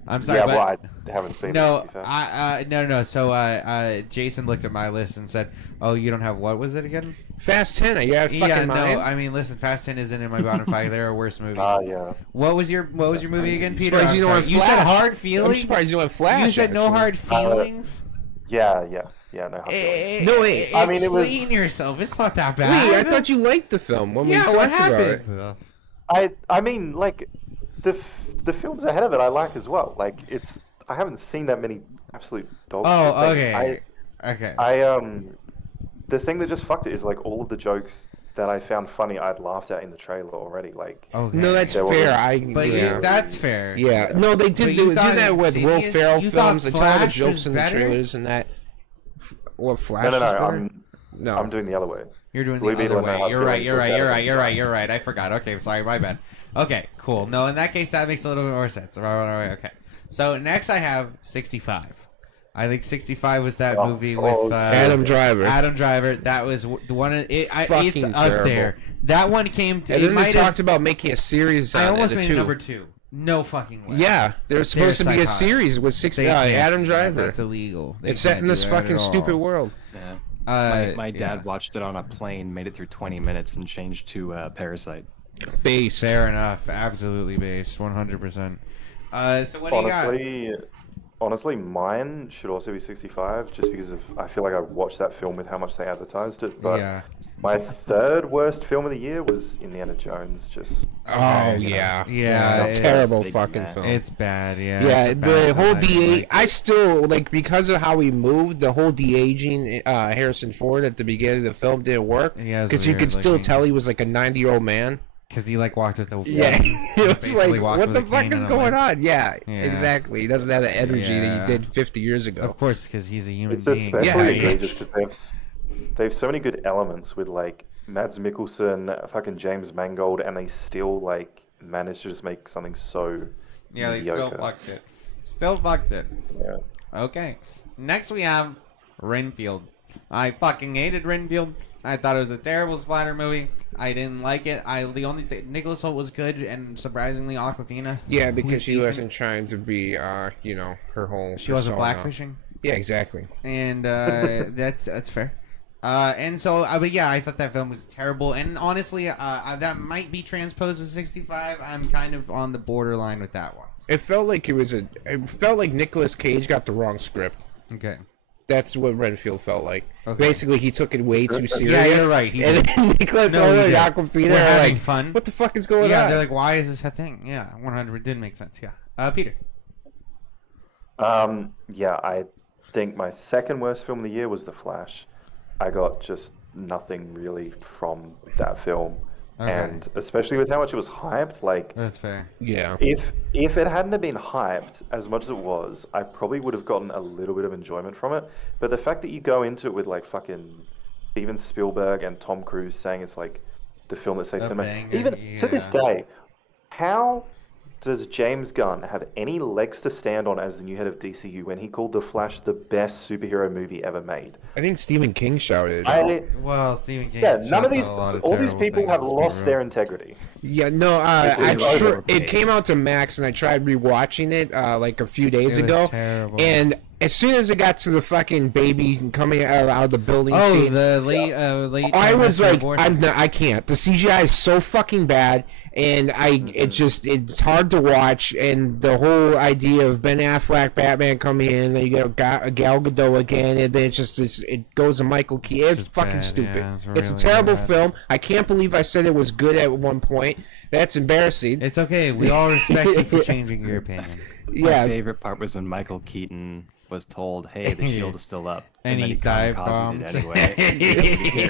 I'm sorry, Yeah, but well, I haven't seen it. no, to be fair. no. So, Jason looked at my list and said, "Oh, you don't have what was it again?" Fast 10. Are you out of fucking Yeah, mind? no. I mean, listen, Fast 10 isn't in my bottom 5. There are worse movies. Yeah. What was your movie again, Peter? Surprised I'm you don't sorry. have You said Flash. Hard I'm Feelings. surprised you went Flash. You said no actually. hard feelings. Yeah, No Hard Feelings. No, wait. I mean, it was- Explain yourself. It's not that bad. Wait, I thought you liked the film when Yeah, we what talked about it. happened? I mean, like, the films ahead of it I like as well. Like, I haven't seen that many absolute dog shit Oh, things. okay. Okay. The thing that just fucked it is, like, all of the jokes that I found funny I'd laughed at in the trailer already. Like, Okay. No, that's There fair. wasn't- But yeah. that's fair. Yeah, no, they But did you do thought that with Will Insidious- Ferrell you thought films. They tell all the Flash jokes was in the better? trailers and that. What Flash? no, was better? I'm doing the other way. You're doing Blue the other Beetle and way. No Hard You're right. Feelings You're were right. better You're than right. You're right. Flash. You're right. I forgot. Okay, sorry. My bad. Okay, cool. No, in that case, that makes a little bit more sense. Right. Okay. So next, I have 65. I think 65 was that Oh, movie oh, with Adam Driver. Adam Driver. That was the one. It's Fucking up terrible. there. That one came to. And It then they might have, talked about making a series I on almost it made too. it number 2. No fucking way. Yeah, there's supposed to be a psychotic. series with They can't Adam do that. Driver. That's illegal. They It's set can't in do this that fucking at all. stupid world. Yeah. My Yeah. dad watched it on a plane, made it through 20 minutes, and changed to Parasite. Base. Fair enough. Absolutely based. 100%. So what do you got? Honestly, mine should also be 65, just because I feel like I watched that film with how much they advertised it. But Yeah. my third worst film of the year was Indiana Jones. Just Oh Okay. yeah, Yeah, it's terrible big fucking bad. film. It's bad, yeah. Yeah, it's a bad the film whole I didn't de like. I still like because of how we moved. The whole de-aging Harrison Ford at the beginning of the film didn't work Yeah, it was because you weird could still looking. tell he was like a 90-year-old man. Because he like walked with a Yeah, it was basically like, walked what with the a fuck cane is and a going limp. on? Yeah, Yeah. exactly. He doesn't have the energy that Yeah. he did 50 years ago. Of course, because he's a human it's being. especially Yeah, right? egregious because they have so many good elements with like Mads Mikkelsen, fucking James Mangold, and they still like manage to just make something so Yeah, they still mediocre. fucked it. Still fucked it. Yeah. Okay. Next we have Renfield. I fucking hated Renfield. I thought it was a terrible splatter movie. I didn't like it. The only thing, Nicholas Hoult was good, and surprisingly Aquafina. Yeah, who because was she decent. wasn't trying to be, her whole. She wasn't persona. blackfishing. Yeah, exactly. And that's fair. And so, but yeah, I thought that film was terrible. And honestly, that might be transposed with 65. I'm kind of on the borderline with that one. It felt like it felt like Nicolas Cage got the wrong script. Okay. That's what Renfield felt like. Okay. Basically, he took it way too serious. Yeah, you're right, he And did. then Nicholas No, Hoult he and did. Aquafina We're are having like, fun. what the fuck is going Yeah, on? they're like, why is this a thing? Yeah, 100 did make sense. Yeah. Peter. Yeah, I think my second worst film of the year was The Flash. I got just nothing really from that film. Okay. And especially with how much it was hyped, like That's fair. Yeah. if it hadn't have been hyped as much as it was, I probably would have gotten a little bit of enjoyment from it. But the fact that you go into it with like fucking Steven Spielberg and Tom Cruise saying it's like the film that saves A cinema, banger, even to this yeah. day, how does James Gunn have any legs to stand on as the new head of DCU when he called The Flash the best superhero movie ever made? I think Stephen King shouted it out. Well, Stephen King. Yeah, none of shouts these, out a lot of all these terrible people things, have let's be lost real. their integrity. Yeah, no, This is it came out to Max, and I tried rewatching it like a few days It was ago, terrible. and as soon as it got to the fucking baby coming out of the building scene, the late. I was like, abortion. I can't. The CGI is so fucking bad, and it's hard to watch. And the whole idea of Ben Affleck Batman coming in, and you got Gal Gadot again, and then it goes to Michael Keaton. It's fucking bad, stupid. yeah, it's a really terrible bad. film. I can't believe I said it was good at one point. That's embarrassing. It's okay. We all respect you for changing your opinion. My favorite part was when Michael Keaton was told, "Hey, the shield is still up," And then he dive dive-bombed. it anyway.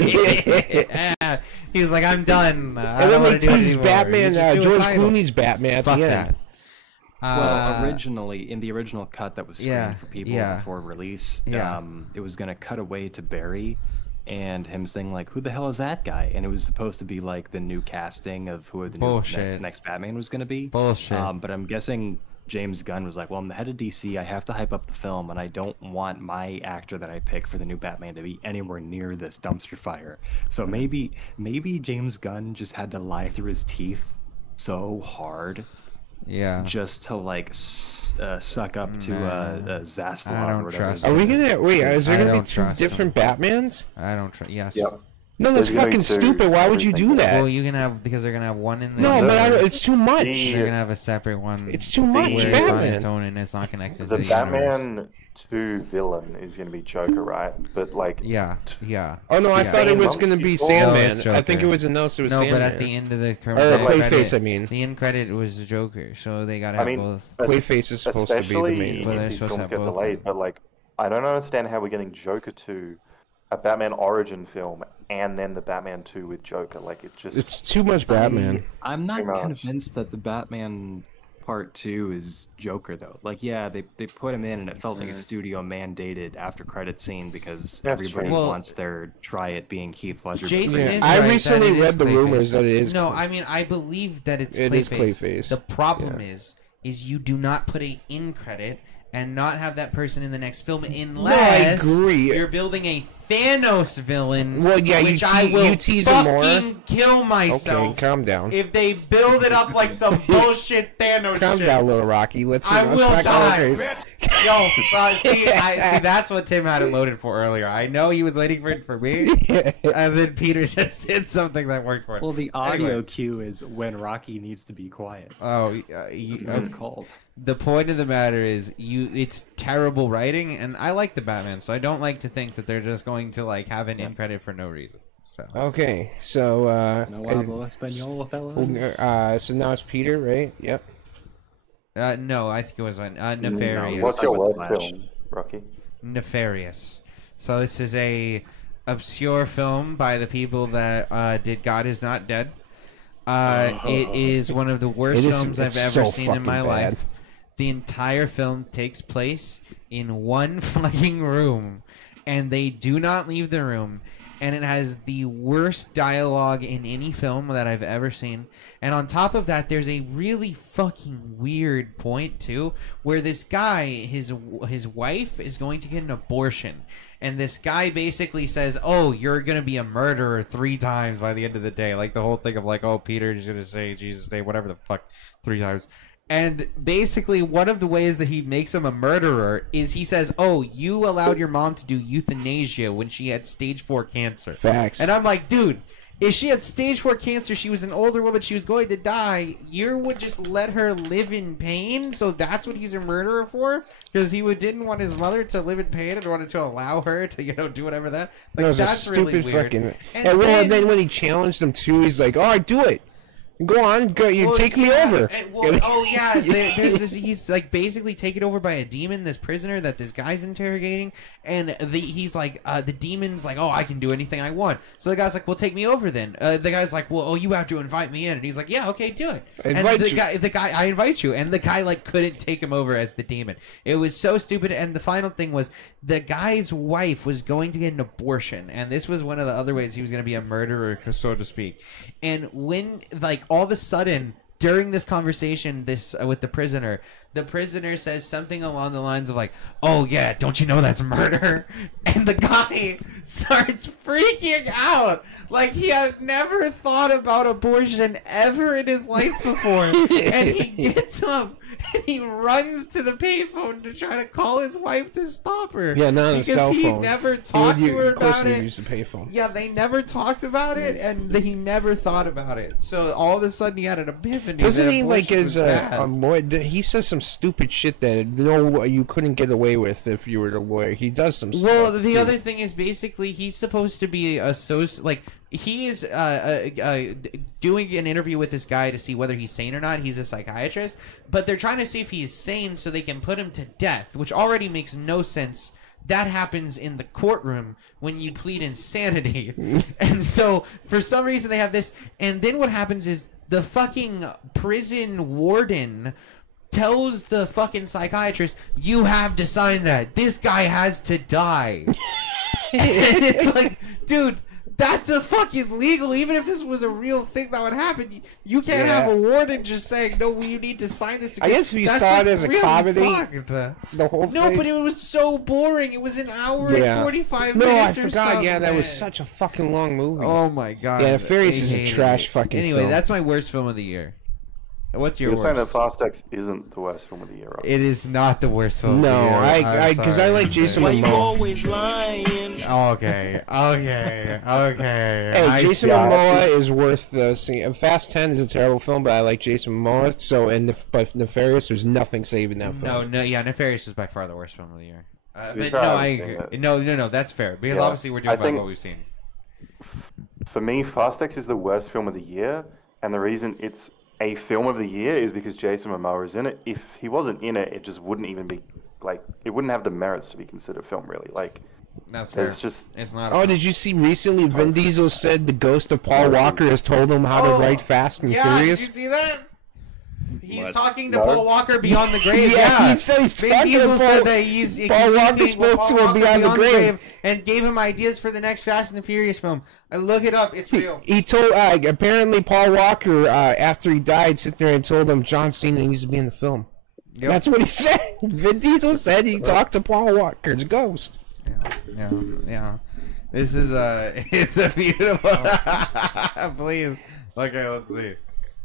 Yeah. He was like, I'm done. I And don't then want they to do it teased anymore. Batman, He's just George suicidal. Clooney's Batman at Fuck the that. end. Well, originally, in the original cut that was screened yeah, for people yeah. before release, Yeah. it was going to cut away to Barry and him saying, like, who the hell is that guy? And it was supposed to be, like, the new casting of who the Bullshit. next Batman was going to be. Bullshit. But I'm guessing James Gunn was like, well, I'm the head of DC. I have to hype up the film, and I don't want my actor that I pick for the new Batman to be anywhere near this dumpster fire. So maybe James Gunn just had to lie through his teeth so hard Yeah. just to like suck up to Zaslav I don't or whatever. trust his Are we name gonna wait? Is there I gonna be don't two trust different Batmans? I don't trust. Yes. Yep. No, that's There's gonna be fucking two stupid. Why would you do everything. that? Well, you can have because they're gonna have one in the. No, but it's too much. They're gonna have a separate one. It's too much, where it's on Batman. its own and it's not connected The to the universe. Batman 2 villain is going to be Joker, right? But like, Yeah. Yeah. Oh no, I Yeah. thought it was Months gonna be before- Sandman. it's I think it Joker. was announced it was No, Sandman. but at the end of the Or credit, Clayface, I mean. the end credit was the Joker, so they gotta have both. Clayface is supposed to be the main especially one. if They're these supposed to films have get both. delayed. But like, I don't understand how we're getting Joker 2, a Batman origin film, and then the Batman 2 with Joker. Like, it just It's too much Batman. I'm not Pretty much. convinced that the Batman Part 2 is Joker though. Like, yeah, they put him in, and it felt like a studio mandated after credit scene because That's everybody true. Well, wants their try it being Heath Ledger. but Jason it's- is I right recently that it is read the Clayface. rumors that it is. No, I mean I believe that it's It Clayface. is Clayface. The problem Yeah. is you do not put a in credit and not have that person in the next film I unless agree. you're building a Thanos villain. Well, yeah, which you I will tease him more. fucking kill myself Okay, calm down. if they build it up like some bullshit Thanos Calm shit. down, little Rocky. Let's I let's will not go die. crazy. Yo, see, that's what Tim had it loaded for earlier. I know he was waiting for it for me, and then Peter just did something that worked for him. Well, the audio Anyway. cue is when Rocky needs to be quiet. Oh, That's what it's called. the point of the matter is, it's terrible writing, and I like the Batman, so I don't like to think that they're just going to like have an in credit for no reason. So Okay, so No hablo español, fellas. so now it's Peter, right? Yep. no, I think it was No. Nefarious. What's your With worst Flash. film, Rocky? Nefarious. So this is a obscure film by the people that did God Is Not Dead. It is one of the worst It is- films I've it's ever so seen in my fucking bad. life. The entire film takes place in one fucking room, and they do not leave the room. And it has the worst dialogue in any film that I've ever seen. And on top of that, there's a really fucking weird point too, where this guy, his wife is going to get an abortion. And this guy basically says, "Oh, you're gonna be a murderer 3 times by the end of the day." Like the whole thing of like, "Oh, Peter's gonna say Jesus' name, whatever the fuck, 3 times." And basically, one of the ways that he makes him a murderer is he says, "Oh, you allowed your mom to do euthanasia when she had stage 4 cancer." Facts. And I'm like, dude, if she had stage 4 cancer, she was an older woman, she was going to die, you would just let her live in pain? So that's what he's a murderer for? Because he didn't want his mother to live in pain and wanted to allow her to, do whatever that. Like, That was that's a stupid really weird. fucking. And And then when he challenged him too, he's like, "All right, do it. Go on, go. You Well, take me yeah, over." There's this, he's like basically taken over by a demon, this prisoner that this guy's interrogating, and he's like, the demon's like, "Oh, I can do anything I want." So the guy's like, "Well, take me over then." The guy's like, "Well, oh, you have to invite me in," and he's like, "Yeah, okay, do it." And Invite the you. guy, I invite you, and the guy like couldn't take him over as the demon. It was so stupid. And the final thing was the guy's wife was going to get an abortion, and this was one of the other ways he was going to be a murderer, so to speak. And when like all of a sudden during this conversation with the prisoner, the prisoner says something along the lines of like, "Oh yeah, don't you know that's murder?" And the guy starts freaking out like he had never thought about abortion ever in his life before. And he gets up and he runs to the payphone to try to call his wife to stop her. Yeah, not on a cell phone. Because he never talked to her Of course about he it. used the payphone. Yeah, they never talked about it, and he never thought about it. So all of a sudden, he had an epiphany. Doesn't that he like abortion as was bad. a lawyer? He says some stupid shit that no, you couldn't get away with if you were the lawyer. He does some. Well, stuff, the too. other thing is basically he's supposed to be he is doing an interview with this guy to see whether he's sane or not. He's a psychiatrist, but they're trying to see if he's sane so they can put him to death, which already makes no sense. That happens in the courtroom when you plead insanity. And so for some reason they have this, and then what happens is the fucking prison warden tells the fucking psychiatrist, "You have to sign that. This guy has to die." And it's like, dude, that's a fucking legal. Even if this was a real thing that would happen, you can't have a warden just saying, "No, you need to sign this." I guess if you That's, saw like, it as a really comedy, fucked. the whole No, thing. but it was so boring. It was an hour and 45 No, I minutes. or forgot. Yeah, that was something. such a fucking long movie. Oh my god. Yeah, Furious is a I trash hated it. fucking Anyway, film. that's my worst film of the year. What's your You're saying that worst? Fast X isn't the worst film of the year, right? It is not the worst film. No, of the year. because I like Jason Why you Momoa. always lying? Okay. Hey, Jason yeah. Momoa is worth the scene. Fast 10 is a terrible film, but I like Jason Momoa. So, but Nefarious, there's nothing saving that film. No, yeah, Nefarious is by far the worst film of the year. be But fair, no, I I haven't agree. seen No, that's fair because Yeah. obviously we're I doing about think- what we've seen. For me, Fast X is the worst film of the year, and the reason it's a film of the year is because Jason Momoa is in it. If he wasn't in it, it just wouldn't even be it wouldn't have the merits to be considered a film, really. That's fair. It's just It's not. Oh, did you see recently Vin Diesel said the ghost of Paul Walker has told him how to write Fast and Furious? Did you see that? He's What? talking to No. Paul Walker beyond the grave. Yeah, he said he's Vin talking to Diesel Paul- said that he's Paul Walker communicating with spoke to Paul him Walker beyond the grave. and gave him ideas for the next Fast and the Furious film. I look it up. It's real. He told apparently Paul Walker after he died, sit there and told him John Cena needs to be in the film. Yep. That's what he said. Vin Diesel said he talked to Paul Walker's ghost. Yeah. This is it's a beautiful. Please. Okay, let's see.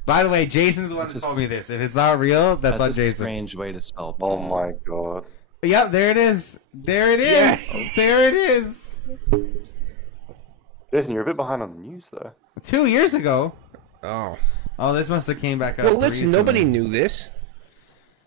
By the way, Jason's the one that told me this. If it's not real, that's on That's a Jason. strange way to spell oh Paul. my god. Yep, there it is. There it is. Yeah. There it is. Jason, you're a bit behind on the news, though. 2 years ago. Oh. Oh, this must have came back up. Well, listen, recently. nobody knew this.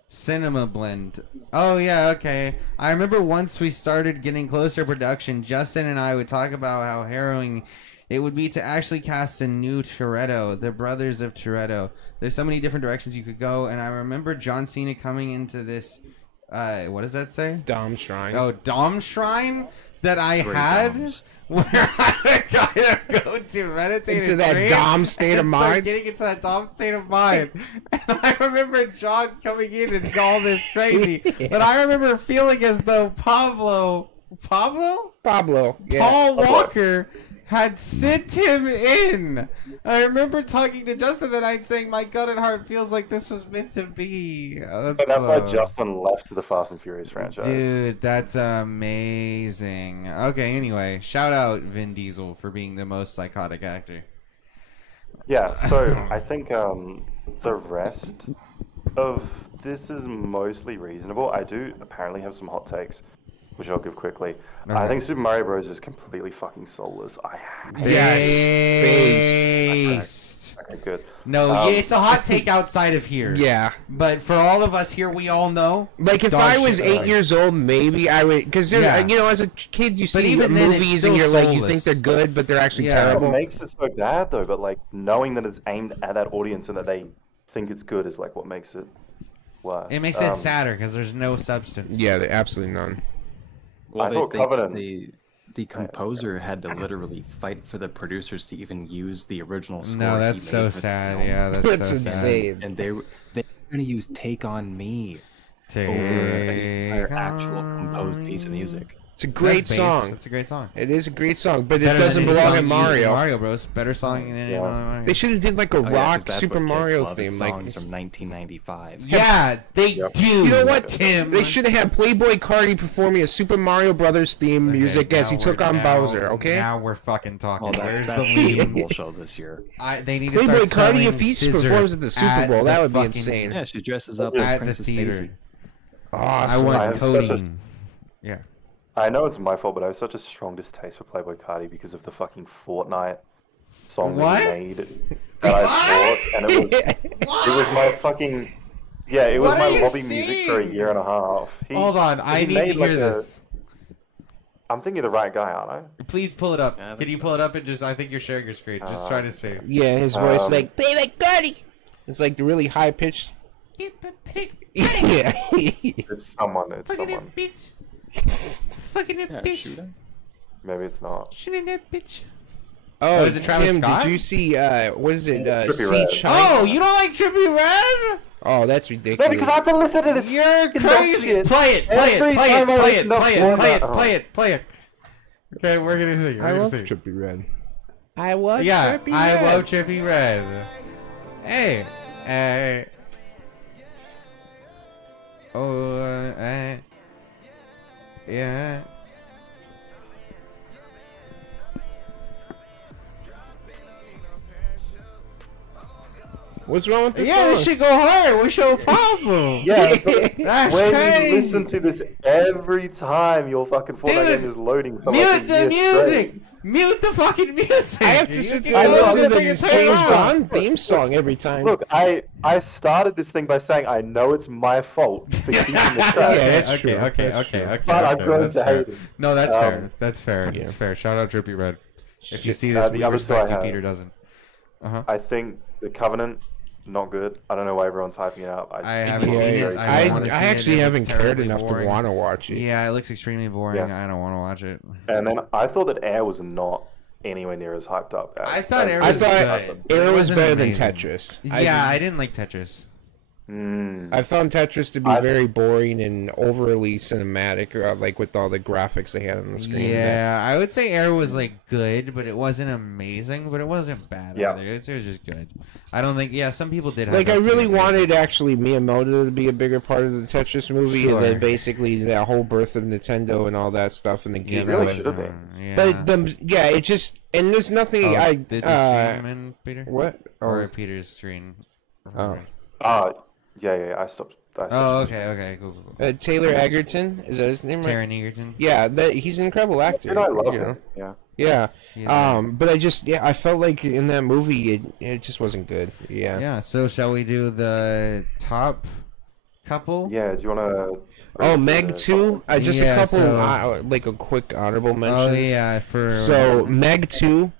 Cinema Blend. Oh, yeah, okay. I remember once we started getting closer to production, Justin and I would talk about how harrowing it would be to actually cast a new Toretto, the brothers of Toretto. There's so many different directions you could go, and I remember John Cena coming into this, what does that say? Dom Shrine. Oh, Dom Shrine that I Great had, doms. where I would kind of go to meditate Into and that pray Dom state of and start mind. getting into that Dom state of mind. And I remember John coming in and all this crazy, Yeah. but I remember feeling as though Pablo, Pablo. Yeah. Paul Walker had sent him in. I remember talking to Justin that night saying, "My gut and heart feels like this was meant to be." So that's why Justin left the Fast and Furious franchise. Dude, that's amazing. Okay, anyway, shout out Vin Diesel for being the most psychotic actor. Yeah, so I think the rest of this is mostly reasonable. I do apparently have some hot takes, which I'll give quickly. I Okay. think Super Mario Bros. Is completely fucking soulless. I hate Based. Okay, good. No, yeah, it's a hot take outside of here. Yeah. But for all of us here, we all know. Like if Dog I was shit. 8 years old, maybe I would, because Yeah. you know, as a kid, you see even then, it's movies still and you're like, you soulless. think they're good, but they're actually Yeah. What terrible. makes it so bad though, but like knowing that it's aimed at that audience and that they think it's good is like what makes it worse. It makes it sadder because there's no substance. Yeah, they're absolutely none. Well, I thought Covenant- the composer had to literally fight for the producers to even use the original score. No, he that's made so for the sad. film. Yeah, that's That's so sad. insane. And they were going to use "Take on Me" over an entire actual composed piece of music. It's a great That's song. It's a great song. It is a great song, but Better it doesn't than any belong songs in used Mario. Mario Bros. Better song than any Mario. They should have did like a Oh, yeah, 'cause rock that's Super what kids Mario love, is theme. songs Like, from 1995. Yeah, they do. you know what, Tim? They should have had Playboy Cardi performing a Super Mario Brothers theme music as he took on Bowser. Okay. Now we're fucking talking. Well, Where's that's the the lead? Super Bowl show this year. They need to Playboy start Cardi, selling if he scissors performs at the Super Bowl, the that would be fucking- insane. Yeah, she dresses up as At the Princess theater. Daisy. I Awesome. want have such a- codeine. Yeah. I know it's my fault, but I have such a strong distaste for Playboy Cardi because of the fucking Fortnite song What? that he made that I bought, and it was my fucking it was What my are you lobby music for a saying? year and a half. Hold on, I he need to made, hear like, this. I'm thinking of the right guy, aren't I? Please pull it up. Yeah, I Can think you so. pull it up and just? I think you're sharing your screen. Just try to see. Yeah, his voice like Um, Playboy Cardi. It's like the really high pitched. Yeah. It's someone. It's someone. Fucking Yeah, shoot him. Maybe it's not. Shooting that bitch. Oh, is it Travis Tim, Scott? did you see? What is it? Trippie See Red. China? Oh, you don't like Trippie Red? Oh, that's No, ridiculous. because I have to listen to this. You're fucking crazy. shit Play it. Play it. every Play it. time I Play it. listen to Play it. Fortnite. Play it. Oh. Play it. Play it. Okay, we're gonna see. I love see. Trippie Red. I love Yeah, Trippie I Red. love Trippie Red. Hey, hey. Oh, yeah. What's wrong with this Yeah, song? this should go hard. What's your problem? Yeah, That's when crazy. you listen to this every time your fucking Fortnite Dude, game is loading for Mute like a the year music. straight. Mute the fucking music. I have to You sit can there and I know, go listen I'm to take this a turn James off. Bond theme song every time. Look, I started this thing by saying I know it's my fault for keeping the track. Yeah, that's okay, true. okay, That's okay, true. okay. But I've okay, grown that's to fair. hate it. No, that's Um, fair. That's fair. yeah. It's fair. Shout out Trippie Red. If you see The this, we other two I respect you. have. Peter doesn't. I think the Covenant, not good. I don't know why everyone's hyping it up. I haven't think seen it's it. very I I, wanna see I it. actually It looks haven't cared terribly enough boring. to want to watch it. Yeah, it looks extremely boring. Yeah. I don't want to watch it. And then I thought that Air was not anywhere near as hyped up. As, I thought Air I was thought good. Air It was wasn't better than amazing. Tetris. Yeah, I didn't like Tetris. I found Tetris to be I- very boring and overly cinematic, like with all the graphics they had on the screen. Yeah, I would say Air was like good, but it wasn't amazing, but it wasn't bad Yeah. either. It was just good. I don't think. Yeah, some people did. Like, hype I up really the amazing. wanted actually Miyamoto to be a bigger part of the Tetris movie, Sure. and then basically that whole birth of Nintendo and all that stuff and the Yeah, game. really that should was, have been. yeah. But yeah, it just and there's nothing Oh, I did the stream in Peter? what Or oh, Peter's screen? Oh. Yeah. I stopped. Oh, okay, cool. Taylor Egerton, is that his name? Right? Taron Egerton. Yeah, he's an incredible actor. Dude, I love you know? him. Yeah. Yeah. Yeah. But I felt like in that movie it just wasn't good. Yeah. Yeah. So shall we do the top couple? Yeah. Do you want to? Oh, Meg 2. Just Yeah, a couple, so- like a quick honorable Oh mention. yeah, for So Meg 2,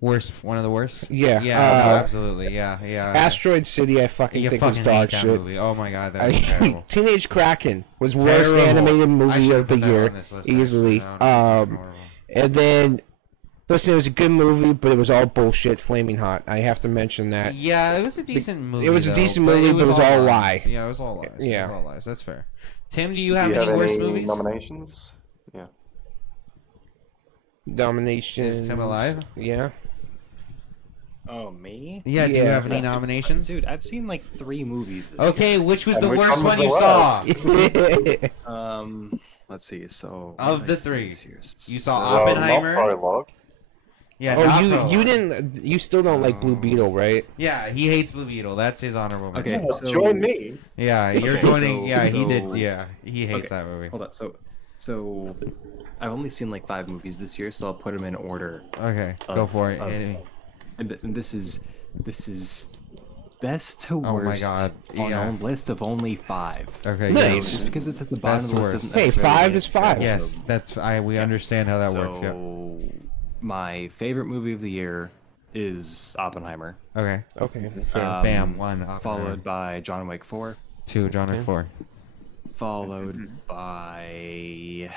one of the worst. Yeah, Yeah. uh, no, absolutely. Yeah. Asteroid City, I fucking You think fucking was dog hate that shit. movie. Oh my god, that was terrible. Teenage Kraken was worst Terrible. animated I movie should've of the put that year, on this list, easily. actually. No, horrible. And then, listen, it was a good movie, but it was all bullshit, flaming hot. I have to mention that. Yeah, it was a decent movie. it was a though, decent movie, but it was all lies. lie. Yeah, it was all lies. Yeah. It was all lies. That's fair. Tim, do you Do have you any have worst any movies? nominations? Yeah. Domination. Is Tim alive? Yeah. Oh, me? Yeah. Do you Yeah. have any nominations? Dude, I've seen like 3 movies this Okay, which was And the which worst one one was you the saw? year. Let's see. So what Of did the I see 3, this year? you saw So- Oppenheimer? Not Prologue. Yeah. Oh, not you Prologue. didn't. You still don't like Blue Beetle, right? Yeah, he hates Blue Beetle. That's his honorable mention. Okay, Yeah, so join me. Yeah, you're Okay, joining. so- Yeah, he did. so- Yeah, he hates Okay, that movie. Hold on. So I've only seen like 5 movies this year, so I'll put them in order. Okay, go for it. of- Hit me. And this is best to Oh my worst God, on yeah. a list of only 5. Okay. Nice. yeah. Just because it's at the bottom Best of the list worst. doesn't Hey, necessarily 5 mean is it's 5. terrible. Yes, we understand how that works. Yeah. So my favorite movie of the year is Oppenheimer, Okay. Okay. Bam. 1. followed by John Wick 4, 2. John Wick 4. followed by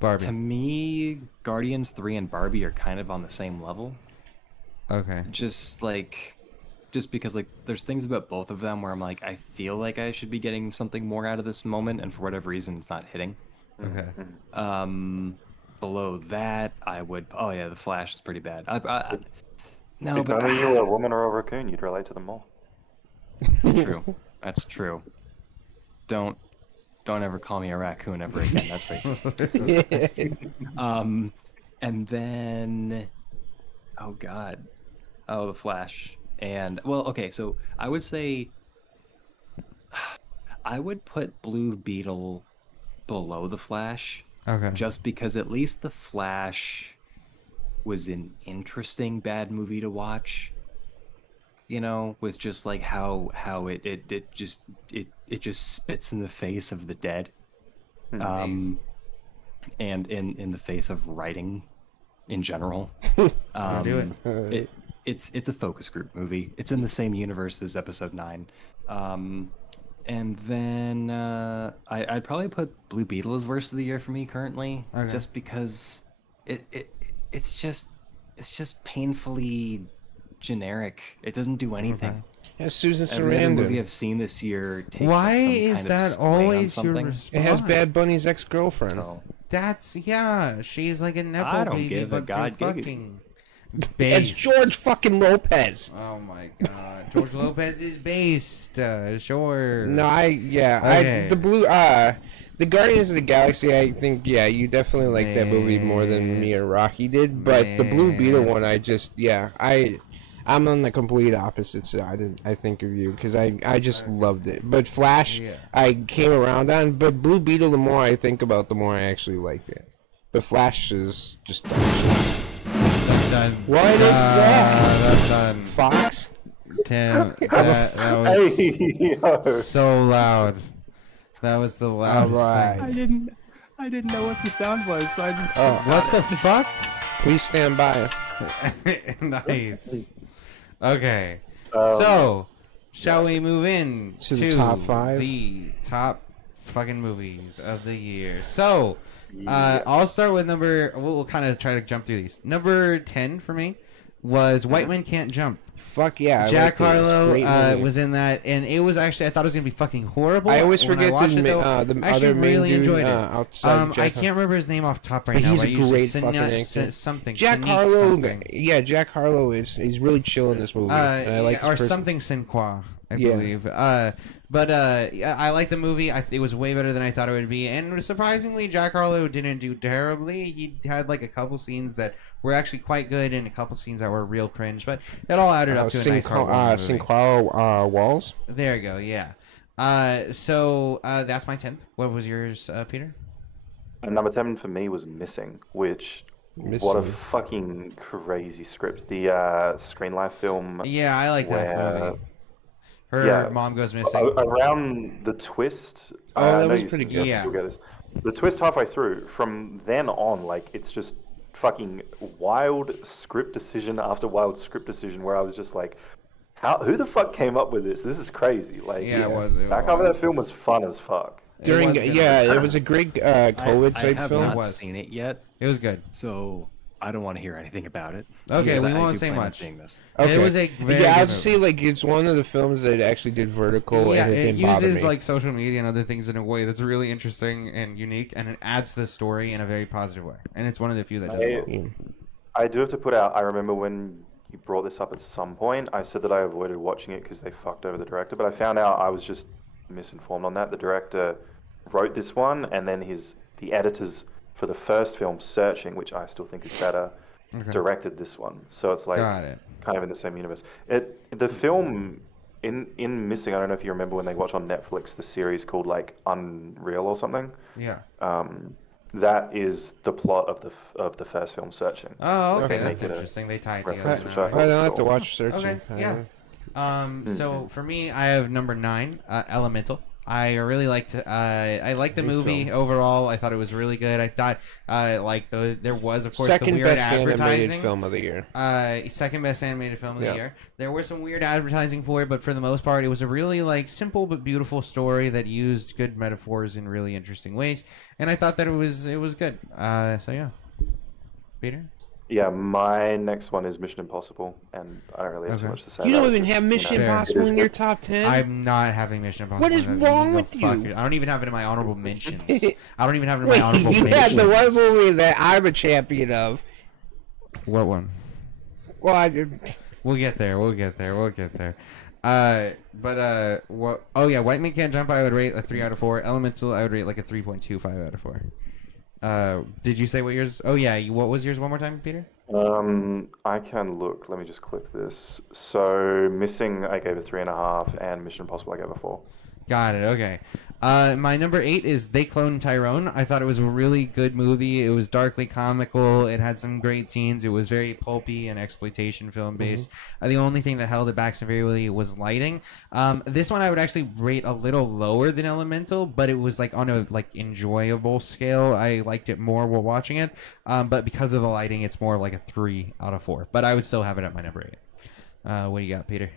Barbie. to me Guardians 3 and Barbie are kind of on the same level. Okay. Just because like there's things about both of them where I'm like I feel like I should be getting something more out of this moment, and for whatever reason it's not hitting. Okay. Below that, I would. Oh yeah, The Flash is pretty bad. No, If but only you were a woman or a raccoon, you'd relate to them more. true. That's true. Don't ever call me a raccoon ever again. That's racist. And then, oh god, oh The Flash, and well, okay, so I would say I would put Blue Beetle below The Flash. Okay. Just because at least The Flash was an interesting bad movie to watch. You know, with just like how it just spits in the face of the dead. And in the face of writing in general. Do it. It's a focus group movie. It's in the same universe as Episode 9. And then I'd probably put Blue Beetle as worst of the year for me currently, just because it's just painfully generic. It doesn't do anything. Yeah, Susan Every other movie Sarandon. I've seen this year takes Why some is kind of that swing on always your something. response? It has Bad Bunny's ex-girlfriend. So, That's she's like a nepo I don't baby, give a but god you're giggity. fucking It's based. George fucking Lopez. Oh my god, George Lopez is based. Sure. No, Okay. The Guardians of the Galaxy, I think, you definitely like that movie more than me or Rocky did. But the Blue Beetle one, I'm on the complete opposite side. I think of you because I just loved it. But Flash, I came around on. But Blue Beetle, the more I think about, the more I actually liked it. But Flash is just dumb shit. Done. What is that? That's done. Fox? Tim, that was Hey, yo. so loud. That was the loudest Alright. thing. I didn't know what the sound was, so I just What the fuck? Please stand by. Nice. Okay. So, shall we move in To the top 5? The top fucking movies of the year. So, I'll start with we'll kind of try to jump through these. Number 10 for me was White Men Can't Jump. Fuck yeah. I Jack liked it. It was a Harlow great movie. was in that, and it was actually, I thought it was going to be fucking horrible. I always When forget watched it, though, the I actually other main really dude enjoyed it. outside Jack I can't remember his name off top right But now. he's but a I usually great Sin- fucking Sin- actor. something. Jack Sinique Harlow, something. yeah, Jack Harlow he's really chill in this movie. And I like or his something Sinqua, I Yeah. believe. But I like the movie. It was way better than I thought it would be. And surprisingly, Jack Harlow didn't do terribly. He had like a couple scenes that were actually quite good and a couple scenes that were real cringe. But it all added up to a nice heartwarming movie. Sinqua Walls. There you go. Yeah. So that's my 10th. What was yours, Peter? And number 10 for me was Missing, which what a fucking crazy script. The Screen Life film. Yeah, I like that where movie. Her mom goes missing. Around the twist. Oh, I that know was you- pretty you'll- good. Yeah. you'll get this. The twist halfway through, from then on, like, it's just fucking wild script decision after wild script decision where I was just like, who the fuck came up with this? This is crazy. Like, Yeah, it was. back half of that film was fun as fuck. During it was a great COVID I type have film. not seen it yet, It was good. so I don't want to hear anything about it. Okay, because we I won't do say plan on much. seeing this. Okay. It was a very I'd good say like it's one of the films that actually did vertical Yeah, and it it didn't bother uses me. like social media and other things in a way that's really interesting and unique, and it adds to the story in a very positive way. And it's one of the few that does it well. Yeah. I do have to put out, I remember when you brought this up at some point, I said that I avoided watching it because they fucked over the director, but I found out I was just misinformed on that. The director wrote this one, and then the editors for the first film, Searching, which I still think is better, directed this one. So it's like Got it. kind of in the same universe. The film in Missing, I don't know if you remember when they watched on Netflix the series called like Unreal or something. Yeah. That is the plot of the first film, Searching. Oh, okay, Okay. that's Make it a interesting. They tie it reference, together. which that I way. thought I was don't have to cool. watch Searching. Okay, I yeah. don't know. So for me, I have number 9, Elemental. I really liked. I liked the Great movie film. overall. I thought it was really good. I thought, there was of course Second the weird best advertising. animated film of the year. Second best animated film of the Yeah. year. There was some weird advertising for it, but for the most part, it was a really like simple but beautiful story that used good metaphors in really interesting ways. And I thought that it was good. So yeah, Peter. Yeah, my next one is Mission Impossible, and I don't really have too Okay. much to say. You about don't it. even have Mission Fair. Impossible It is in your good. top 10? I'm not having Mission Impossible. What is You wrong can go with fuck you? I don't even have it in my honorable mentions. I don't even have it in Wait, my honorable you mentions. had the one movie that I'm a champion of. What one? Well, We'll get there. We'll get there. What? Oh yeah, White Man Can't Jump. I would rate a 3 out of 4. Elemental, I would rate like a 3.25 out of 4. Did you say what yours? Oh yeah, what was yours one more time, Peter? I can look. Let me just click this. So, Missing, I gave a 3.5, and Mission Impossible, I gave a 4. Got it. Okay. My number 8 is They Clone Tyrone. I thought it was a really good movie. It was darkly comical. It had some great scenes. It was very pulpy and exploitation film based. The only thing that held it back severely was lighting. This one I would actually rate a little lower than Elemental, but it was like on a enjoyable scale. I liked it more while watching it. But because of the lighting, it's more like a 3 out of 4. But I would still have it at my number 8. What do you got, Peter?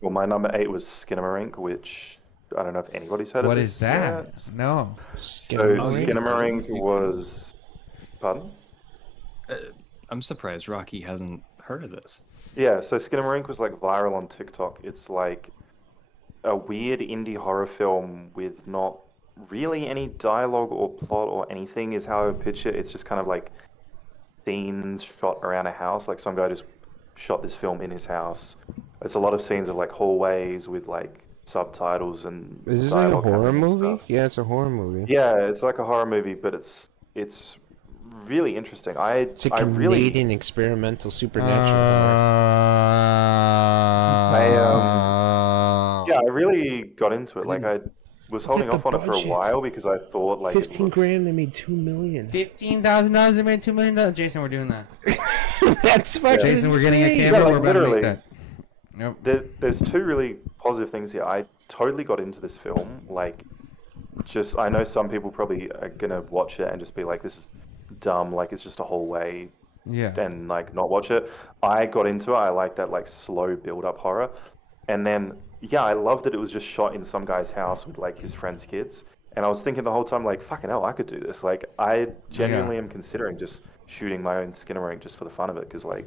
Well, my number 8 was Skinamarink, which I don't know if anybody's heard What of is this that? yet. No. So, Skinamarink? Skinamarink was... Pardon? I'm surprised Rocky hasn't heard of this. Yeah, so Skinamarink was like viral on TikTok. It's like a weird indie horror film with not really any dialogue or plot or anything is how I would pitch it. It's just kind of like scenes shot around a house. Like some guy just shot this film in his house. It's a lot of scenes of like hallways with like subtitles and is this like a dialogue horror happening and movie? stuff. Yeah, it's a horror movie. Yeah, it's like a horror movie, but it's really interesting. It's a I really Canadian experimental supernatural yeah, I really got into it. Like I was holding at off the on it for a budget. while because I thought like it 15 looks- grand, they made $2 million. $15,000 they made $2 million. Jason, we're doing that. That's fucking Jason, we're getting a insane. camera. Yeah, like, we're about to make literally. that. Nope. There's two really positive things here. I totally got into this film. Like, just I know some people probably are gonna watch it and just be like, "This is dumb." Like, it's just a hallway, Yeah. and like not watch it. I got into it. I like that like slow build-up horror, and then yeah, I loved that it was just shot in some guy's house with like his friends' kids. And I was thinking the whole time like, "Fucking hell, I could do this." Like, I genuinely am considering just shooting my own Skinamarink just for the fun of it, because like.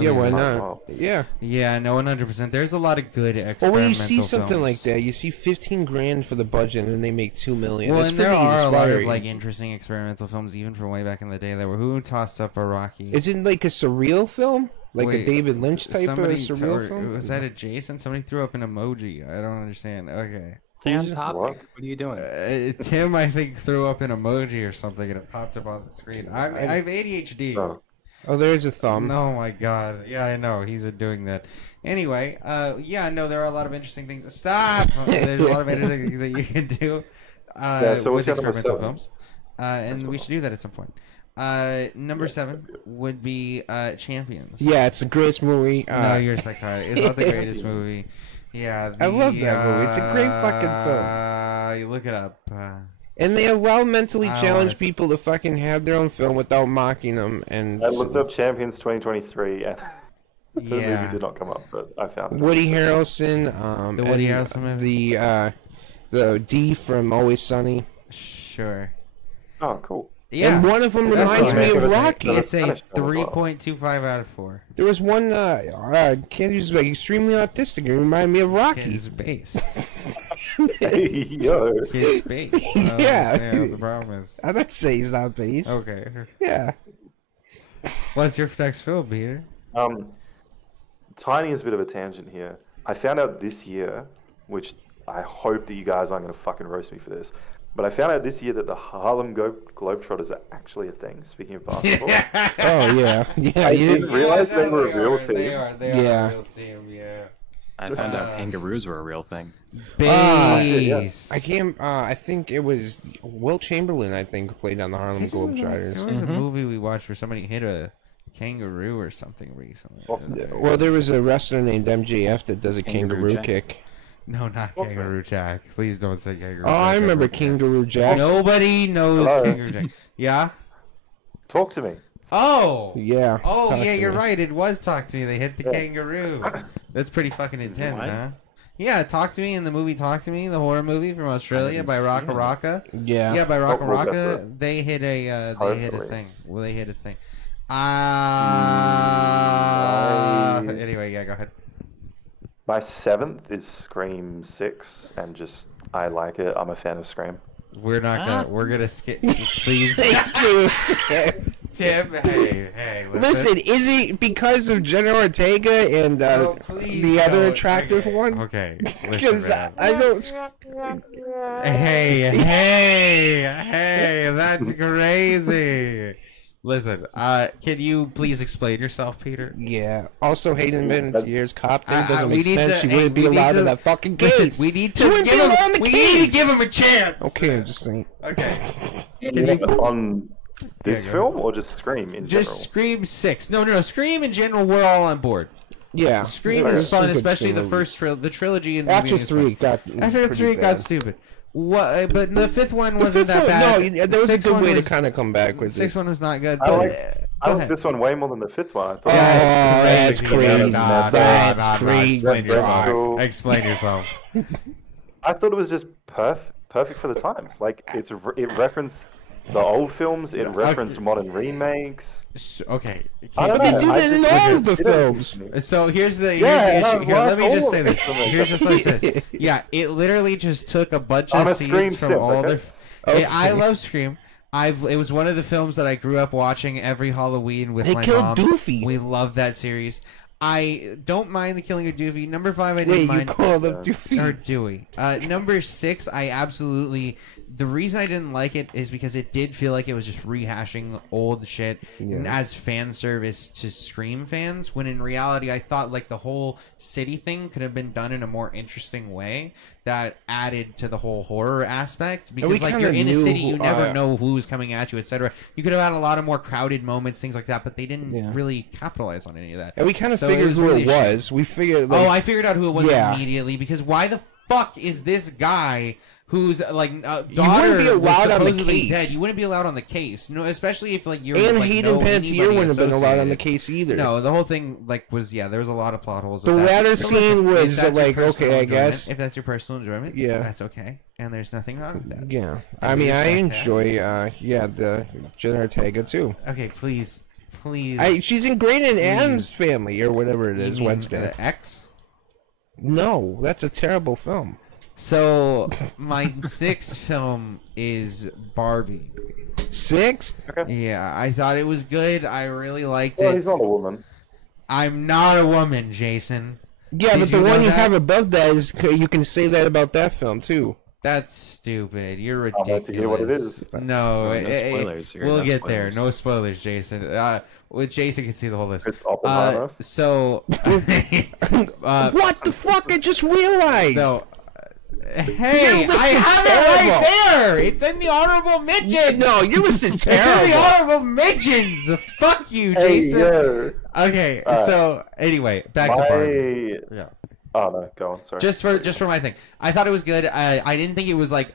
Yeah, why Might as not? well. Yeah. Yeah, no, 100%. There's a lot of good experimental Well, when you see something films. like that, you see 15 grand for the budget, and then they make $2 million. Well, That's and there pretty are a lot of inspiring. interesting experimental films, even from way back in the day. That were who tossed up a Rocky. Is it like a surreal film, like a Wait, David Lynch type of somebody surreal film? Was that a Jason? Somebody threw up an emoji. I don't understand. Okay. Stay on Who's- topic. What? What are you doing? Tim, I think, threw up an emoji or something, and it popped up on the screen. I have ADHD. Oh. Oh, there's a thumb. Oh my god. Yeah, I know. He's doing that. Anyway, yeah, no, there are a lot of interesting things. Stop! There's a lot of interesting things that you can do so with what's your number experimental 7? films. And we should do that at some point. Number 7 would be Champions. Yeah, it's the greatest movie. No, you're psychotic. It's not the greatest movie. Yeah, I love that movie. It's a great fucking film. You look it up. And they allow mentally I challenged wanna- people to fucking have their own film without mocking them. And I looked up Champions 2023 and the Yeah. movie did not come up, but I found it. Woody Harrelson, The Woody and Harrelson movie? the D from Always Sunny. Sure. Oh, cool. Yeah. And one of them That's reminds me what I of was thinking. Rocky. It's a Spanish film as well. 3.25 out of 4. There was one, can't use like extremely autistic. It reminded me of Rocky. Kid's base. Hey, yo. Kid's base. I don't Yeah. understand what the problem is. I'm not saying he's not based. Okay. Yeah. What's your next film, Peter? Tiny is a bit of a tangent here. I found out this year, which I hope that you guys aren't going to fucking roast me for this, but I found out this year that the Harlem Globetrotters are actually a thing, speaking of basketball. Oh, yeah. Yeah, I you didn't didn't... realize they were a real They team. are Yeah. a real team, yeah. I found out kangaroos were a real thing. Base. I can't, I think it was Wilt Chamberlain, I think, played on the Harlem There Globetrotters. was a movie we watched where somebody hit a kangaroo or something recently. Well, there was a wrestler named MJF that does a Kangaroo kangaroo Jack. kick. No, not What's Kangaroo Jack. Please don't say Kangaroo Oh, Jack. I remember That's Kangaroo Jack. Nobody knows Hello? Kangaroo Jack. Yeah? Talk to me. Oh! Yeah. Oh, talk yeah, to you're me. right. It was Talk to Me. They hit the Yeah. kangaroo. That's pretty fucking intense, What? huh? Yeah, Talk to Me in the movie Talk to Me, the horror movie from Australia didn't by see Raka it. Raka. Yeah. Yeah, by Raka What was that Raka, for? they hit a Hopefully. thing. Well, they hit a thing. Anyway, yeah, go ahead. My 7th is Scream 6, and just I like it. I'm a fan of Scream. We're not gonna. We're gonna skip. Please, Thank you. Tim. Hey. Listen, is it because of Jenna Ortega and the other attractive one? Okay. Because Listen, I don't. Hey, that's crazy. Listen, can you please explain yourself, Peter? Yeah. Also, Hayden Panettiere's cop thing doesn't we make need sense. to- She hey, wouldn't be we need allowed to- in that fucking Listen, case. we need She to wouldn't give be him. allowed in the We case. need to give him a chance. Okay, I'm just saying. Okay. On this Yeah, go film or just Scream in general? Just Scream 6. No. Scream in general, we're all on board. Yeah. Scream Yeah, is it's fun, a good especially the trilogy. first the trilogy. In the After beginning is 3 fun. got After pretty 3 it got bad. stupid. What? But the 5th one The wasn't fifth that one, bad. no, that was a Sixth good one way to was- kind of come back with it. 6th one was not good. I But, like go I like ahead. this one way more than the 5th one. I thought. Oh, Yes, that's crazy. That's crazy. Explain yourself. Cool. Explain yourself. I thought it was just perfect for the times. Like it referenced the old films, it referenced modern remakes. Okay. I don't But they know, do I that in just all think of the it's- films. So here's the Yeah, issue. Here, let me just say this. all of it. Here's just like this. Yeah, it literally just took a bunch I'm of a Scream scenes from simp, all okay? the. Okay. I love Scream. It was one of the films that I grew up watching every Halloween with They my killed mom. Doofy. We love that series. I don't mind the killing of Doofy. Number 5, I didn't Wait, you mind. call them Doofy? Or Dewey. Number 6, I absolutely. The reason I didn't like it is because it did feel like it was just rehashing old shit as fan service to Scream fans. When in reality, I thought like the whole city thing could have been done in a more interesting way that added to the whole horror aspect. Because like you're in a city, you never know who's coming at you, etc. You could have had a lot of more crowded moments, things like that, but they didn't really capitalize on any of that. And we kind of So figured who really it was. We figured. Like, I figured out who it was Yeah. immediately because why the fuck is this guy whose like daughter wouldn't be allowed was on the supposedly case. dead? You wouldn't be allowed on the case, no, especially if like you're and like, Hayden know Panettiere anybody wouldn't have been allowed on the associated. case either. No, the whole thing like was there was a lot of plot holes. The with that. latter But scene listen, if was, that's your like, personal okay, I enjoyment- guess. if that's your personal enjoyment, Yeah. that's okay, and there's nothing wrong with that. Yeah, And I mean, we I respect that. enjoy, the Jenna Ortega too. Okay, please. She's in Great and Adam's Family or whatever it is. You mean Wednesday. the X. No, that's a terrible film. So my 6th film is Barbie. 6? Yeah, I thought it was good. I really liked Well, it. he's not a woman. I'm not a woman, Jason. Yeah, Did but the you know one you that? have above that is you can say that about that film too. That's stupid. You're I'd ridiculous. like to hear what it is. No, No spoilers here, we'll no get there. spoilers. No spoilers, Jason. With Jason can see the whole list. It's Oppenheimer. So, What the fuck? I just realized. no. Hey, Your list I is have terrible. it right there. It's in the honorable mentions. No, your list is It's in the terrible. honorable mentions. Fuck you, Hey, Jason. yo. Okay, Alright. so anyway, back to Barbie. Yeah. Oh no, go on. Sorry. Just for my thing, I thought it was good. I didn't think it was like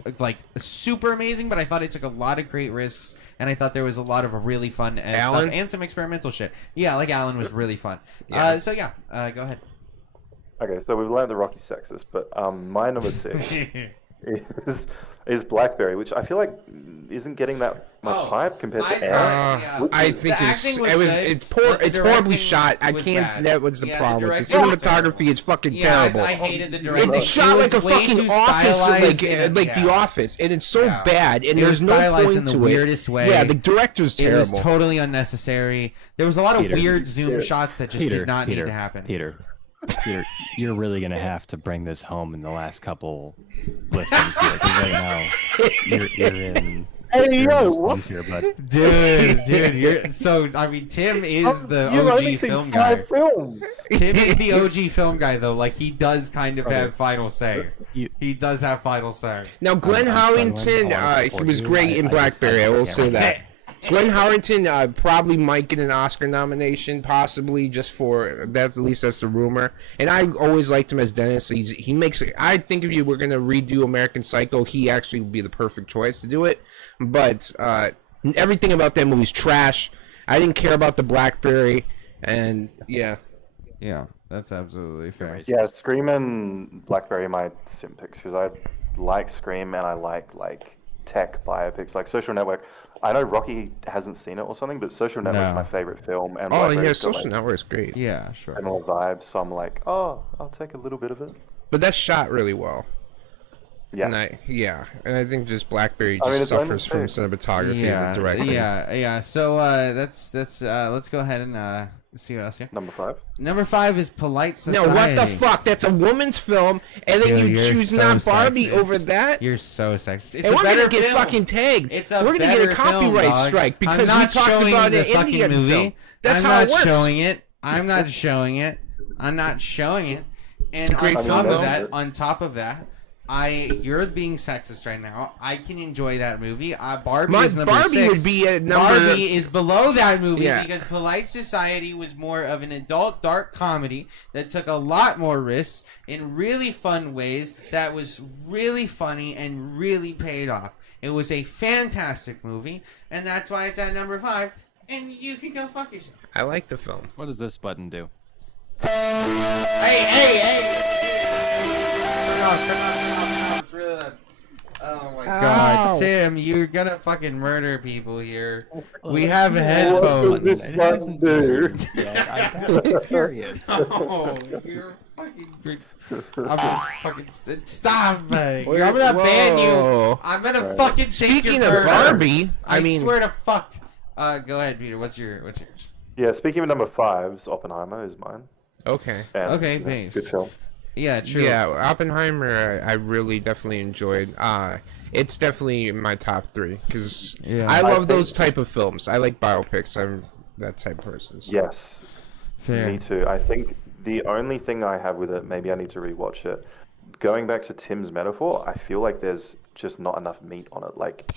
super amazing, but I thought it took a lot of great risks, and I thought there was a lot of really fun Alan? stuff and some experimental shit. Yeah, like Alan was really fun. Yeah. So yeah, go ahead. Okay, so we've learned the Rocky sexist, but my number 6 is Blackberry, which I feel like isn't getting that much hype compared to Air. I think The acting was good, it's poor. but the It's horribly directing shot. I was can't. bad. That was the Yeah, the problem. The directing was cinematography is fucking Yeah, terrible. I hated the directing. It's shot like a was way fucking too office, stylized and- like The yeah. Office, and it's so Yeah. bad. And It was there's no stylized point in the to weirdest it. way. Yeah, the director's It was terrible. totally unnecessary. There was a lot of Peter. weird zoom shots that just Peter, did not Peter, need to happen. Peter, you're really gonna have to bring this home in the last couple listings here, because right now you're in. Hey you're in yo, the what? slums here, bud. Dude, you're so. I mean, Tim is the You've only OG seen film guy. 5 films. Tim is the OG film guy, though. Like he does kind of have final say. He does have final say. Now, Glenn I'm Harrington, struggling. he was great in Blackberry. I will say that. Glenn Harrington probably might get an Oscar nomination, possibly just for that. At least that's the rumor. And I always liked him as Dennis. He makes. I think if you were gonna redo American Psycho, he actually would be the perfect choice to do it. But everything about that movie's trash. I didn't care about the Blackberry, and yeah. Yeah, that's absolutely fair. Yeah, Scream and Blackberry are my sim picks because I like Scream and I like tech biopics, like Social Network. I know Rocky hasn't seen it or something, but Social Network's my favorite film. And oh like, yeah, Social Network's great. Yeah, sure. Similar vibes, so I'm like, oh, I'll take a little bit of it. But that's shot really well. Yeah. And I think just Blackberry just suffers from cinematography and directing. Yeah. So let's go ahead and see what else here. Number 5. Number 5 is Polite Society. No, what the fuck? That's a woman's film, and then Dude, you choose so not Barbie sexist. over that. You're so sexist. And we're gonna get fucking tagged. We're gonna get a copyright strike because we talked about an Indian film. That's how it works. I'm not showing it. And It's a great film, on top of that, you're being sexist right now. I can enjoy that movie. Barbie is number 6. Barbie would be at number. Barbie is below that movie because Polite Society was more of an adult dark comedy that took a lot more risks in really fun ways. That was really funny and really paid off. It was a fantastic movie, and that's why it's at number 5. And you can go fuck yourself. I like the film. What does this button do? Hey! Turn off. It's really loud. Oh my god, Tim, you're gonna fucking murder people here. We have headphones. What does this button do? Yeah, I got it. Period. Oh, you're fucking. I'm gonna fucking stop. I'm gonna ban you. I'm gonna fucking take Speaking your of bird. Barbie, I swear to fuck. Go ahead, Peter. What's yours? Yeah, speaking of number 5s, Oppenheimer is mine. Okay. And, Okay, thanks. Good film. Yeah, true. Yeah, Oppenheimer, I really definitely enjoyed. It's definitely in my top 3 because I love those type of films. I like biopics. I'm that type of person. So. Yes. Fair. Me too. I think the only thing I have with it, maybe I need to rewatch it. Going back to Tim's metaphor, I feel like there's just not enough meat on it. Like,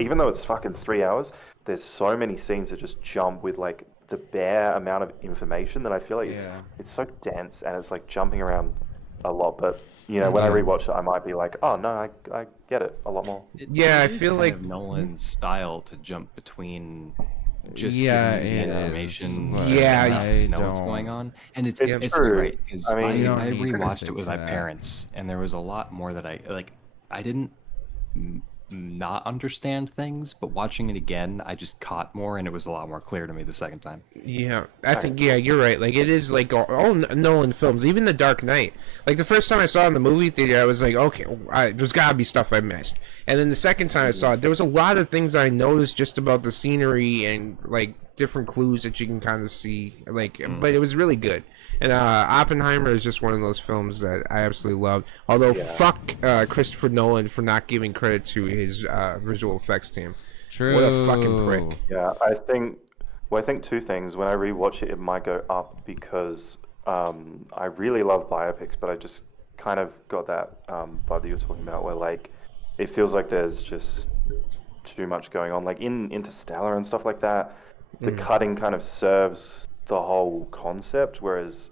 even though it's fucking 3 hours, there's so many scenes that just jump with like the bare amount of information that I feel like it's so dense and it's like jumping around a lot. But you know, when I rewatch it, I might be like, oh no, I get it a lot more. I feel like Nolan's style to jump between just Yeah, giving it the is. information. But to know what's don't- going on, and it's true. great because I mean, you I don't need rewatched it with my criticism. parents, and there was a lot more that I didn't not understand things, but watching it again, I just caught more, and it was a lot more clear to me the second time. Yeah, I think you're right. Like it is like all Nolan films, even The Dark Knight. Like the first time I saw it in the movie theater, I was like, okay, there's gotta be stuff I missed. And then the second time I saw it, there was a lot of things I noticed just about the scenery and like different clues that you can kind of see. Like, but it was really good. And Oppenheimer is just one of those films that I absolutely love. Although fuck Christopher Nolan for not giving credit to his visual effects team. True. What a fucking prick. Yeah, I think two things. When I rewatch it, it might go up because I really love biopics, but I just kind of got that vibe that you were talking about, where like it feels like there's just too much going on. Like in Interstellar and stuff like that, the cutting kind of serves the whole concept, whereas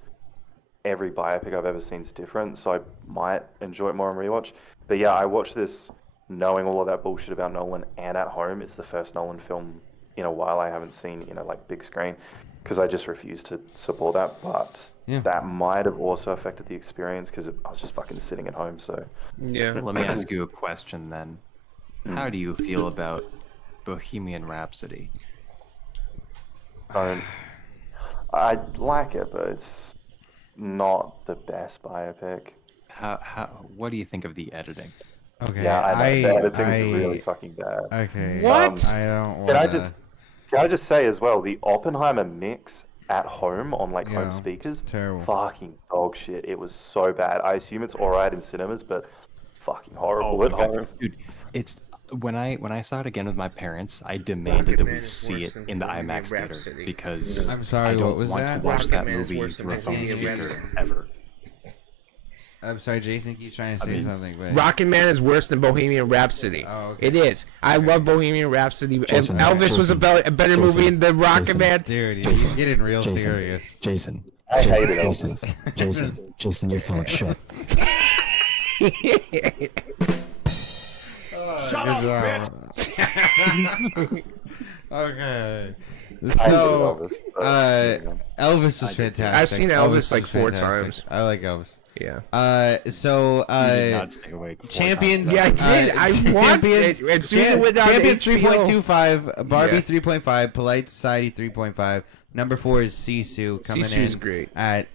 every biopic I've ever seen is different, so I might enjoy it more on rewatch. But yeah, I watched this knowing all of that bullshit about Nolan, and at home, it's the first Nolan film in a while I haven't seen, like big screen, because I just refuse to support that. But that might have also affected the experience because I was just fucking sitting at home. So Yeah. Let me ask you a question then. How do you feel about Bohemian Rhapsody? I like it, but it's not the best biopic. What do you think of the editing? Okay. Yeah, I know. The editing's really fucking bad. Okay. What? I don't want Can I just say as well, the Oppenheimer mix at home on like home speakers, terrible. Fucking dog shit. It was so bad. I assume it's alright in cinemas, but fucking horrible at home. Dude, it's when I saw it again with my parents, I demanded that we see it in the IMAX theater because I'm sorry, I don't what was want that? to watch that Rocketman is movie worse than through a phone Bohemian speaker Rhapsody. ever. I'm sorry, Jason keeps trying to say something, but Rocket Man is worse than Bohemian Rhapsody. Oh, okay. It is. I love Bohemian Rhapsody. Jason, Elvis was a better movie than Rocket Man. dude, he's getting real serious. Jason, I hated Elvis. Jason, you're full of shit. Shut up, bitch! Okay. I So, enjoyed Elvis, but, Elvis was fantastic. I've seen Elvis was like 4 fantastic. times. I like Elvis. Yeah. So, You did not stay awake. 4 Champions. times. Yeah, I did. I watched it. As soon as it went on Champions HBO. 3.25, Barbie Yeah. 3.5, Polite Society 3.5. Number 4 is Sisu coming Sisu's in great. at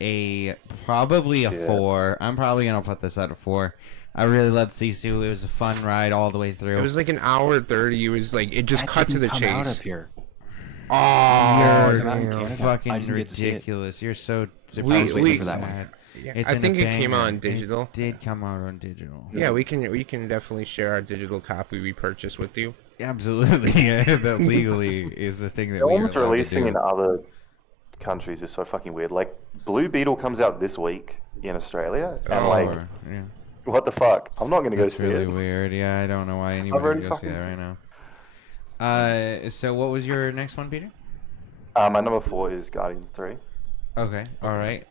probably a 4. I'm probably gonna put this at a 4. I really loved Sisu. It was a fun ride all the way through. It was like an hour 30. It was like it just That cut to didn't the come out chase. up here. Oh, You're come out in damn. Canada. I fucking didn't get to see it. ridiculous. You're so I was waiting we- for that one. sad. Yeah, It's I in think a it came banger. out on digital. It did come out on digital. Yeah, we can definitely share our digital copy we purchased with you. Absolutely. Yeah, that legally is the thing that The we are ones allowed to releasing do. in other countries is so fucking weird. Like Blue Beetle comes out this week in Australia, and Oh, like, yeah. what the fuck? I'm not gonna go That's see really it. weird. Yeah, I don't know why anybody already would go see fucking- that right now. So what was your next one, Peter? My number 4 is Guardians 3. Okay, all right.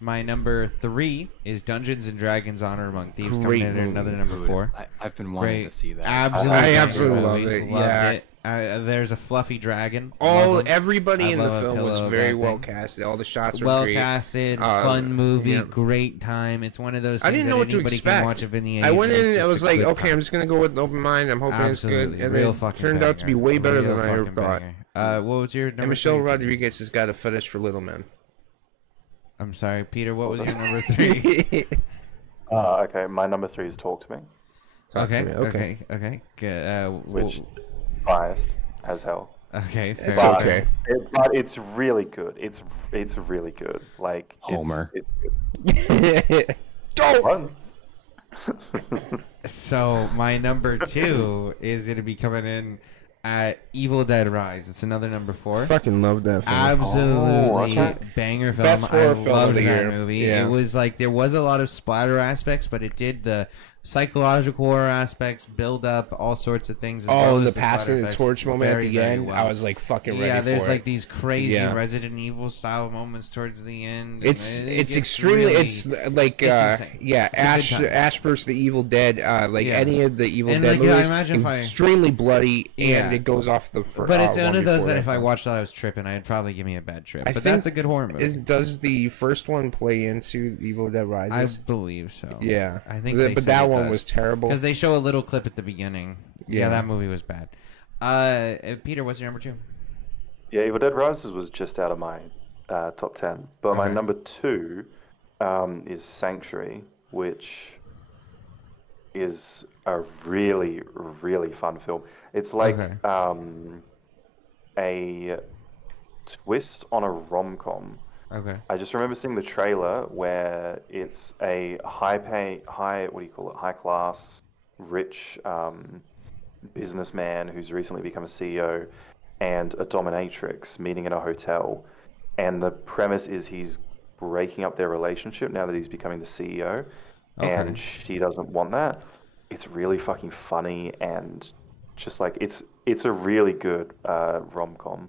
My number 3 is Dungeons and Dragons: Honor Among Thieves, Great coming in at movie. another number 4. I've been wanting Great. to see that. Absolutely, I great absolutely love movie. it, Loved yeah. it. There's a fluffy dragon. All Love him. everybody I in the love a film was pillow very back well thing. casted. All the shots were Well great. casted, fun movie, yeah. great time. It's one of those I things didn't know that what to anybody expect. can watch of any age. I went and in it's and I just was a like, good okay, time. I'm just gonna go with an open mind. I'm hoping Absolutely. it's good, and Real then fucking turned out to be banger. way better Real than I ever fucking thought. banger. What was your number And Michelle 3? Rodriguez has got a fetish for little men. I'm sorry, Peter. What was your number 3? Okay, my number 3 is Talk to Me, Talk to Okay, me, okay. Good. which biased as hell. Okay, fair It's enough. okay. But it's really good. It's really good. Like Homer. It's good. Don't. Run. So my number 2 is going to be coming in at Evil Dead Rise. It's another number 4. Fucking love that film. Absolutely that's banger film. Best horror I film loved of the that year. movie. Yeah. It was like there was a lot of splatter aspects, but it did the psychological horror aspects, build up all sorts of things. As Oh, well and as the passing of the splatter torch effects moment at very, the very end, well. I was like fucking ready Yeah, there's for like it. these crazy Yeah. Resident Evil style moments towards the end. and It's it it's gets extremely really- it's like it's insane. yeah, It's a good time. Ash versus the Evil Dead, like Yeah. any of the Evil And, Dead like, I movies, imagine if I- extremely bloody, Yeah. and it goes off the. But it's one of those before that if I film. watched that I was tripping, I'd probably give me a bad trip. I But think that's a good horror movie. Does the first one play into Evil Dead I Rises? believe so. Yeah, I think. but that one was terrible. because they show a little clip at the beginning. Yeah, Yeah. that movie was bad. Peter, what's your number 2? Yeah, Evil Dead Rises was just out of my top 10. But my Okay. number 2 is Sanctuary, which is a really, really fun film. It's like Okay. A twist on a rom-com. Okay. I just remember seeing the trailer where it's a high class, rich businessman who's recently become a CEO and a dominatrix meeting in a hotel. And the premise is he's breaking up their relationship now that he's becoming the CEO. Okay. And she doesn't want that. It's really fucking funny and just like it's a really good rom-com.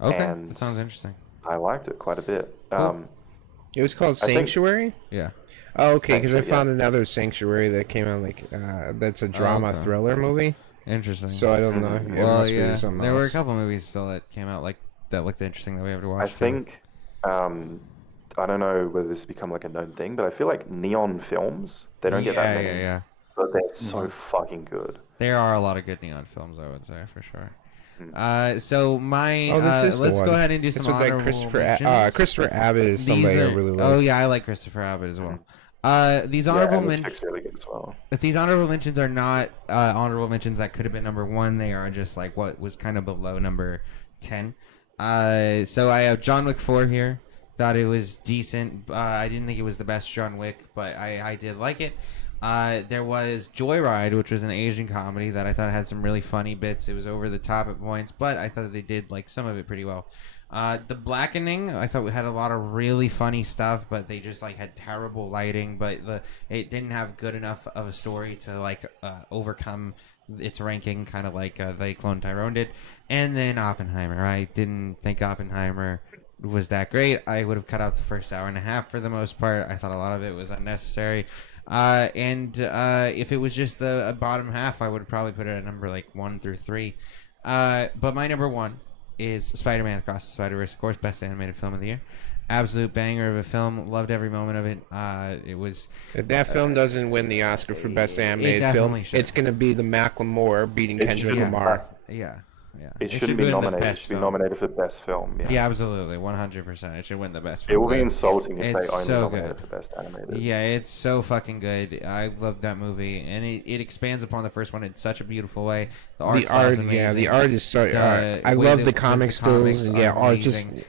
Okay. And That sounds interesting. I liked it quite a bit. Cool. It was called I think- Sanctuary. Yeah. Oh, okay, because I Sanctuary, found another Sanctuary that came out like that's a drama okay. thriller movie. Interesting. So I don't know. It well, must be yeah. something There were a else. couple movies still that came out like that looked interesting that we have to watch. I too. think, I don't know whether this has become like a known thing, but I feel like neon films, they don't get that many, Yeah. but they're so fucking good. There are a lot of good neon films, I would say, for sure. Mm. So my Oh, this is the let's one. go ahead and do It's some with like honorable Christopher mentions. Christopher Abbott is These somebody I are- really like. Oh yeah, I like Christopher Abbott as well. These Yeah, honorable and the mentions. chick's really good as well. But these honorable mentions are not honorable mentions that could have been number 1. They are just like what was kind of below number 10. So I have John Wick 4 here. Thought it was decent. I didn't think it was the best John Wick, but I did like it. There was Joyride, which was an Asian comedy that I thought had some really funny bits. It was over the top at points, but I thought they did like some of it pretty well. The Blackening, I thought we had a lot of really funny stuff, but they just like had terrible lighting. But it didn't have good enough of a story to like overcome its ranking, kind of like they clone Tyrone did. And then Oppenheimer, I didn't think Oppenheimer was that great. I would have cut out the first hour and a half for the most part. I thought a lot of it was unnecessary. And if it was just the bottom half, I would probably put it at number like 1 through 3. But my number one is Spider-Man Across the Spider-Verse, of course, best animated film of the year. Absolute banger of a film. Loved every moment of it. It was. If that film doesn't win the Oscar for best animated film, it's going to be the Macklemore beating Kendrick Lamar. Yeah. It shouldn't be nominated. It should be nominated for best film. Yeah, absolutely, 100%. It should win the best. It will be insulting if they only so nominate good. it for best animated. Yeah, it's so fucking good. I love that movie, and it expands upon the first one in such a beautiful way. The art, the art is so. I love the comic skills. And art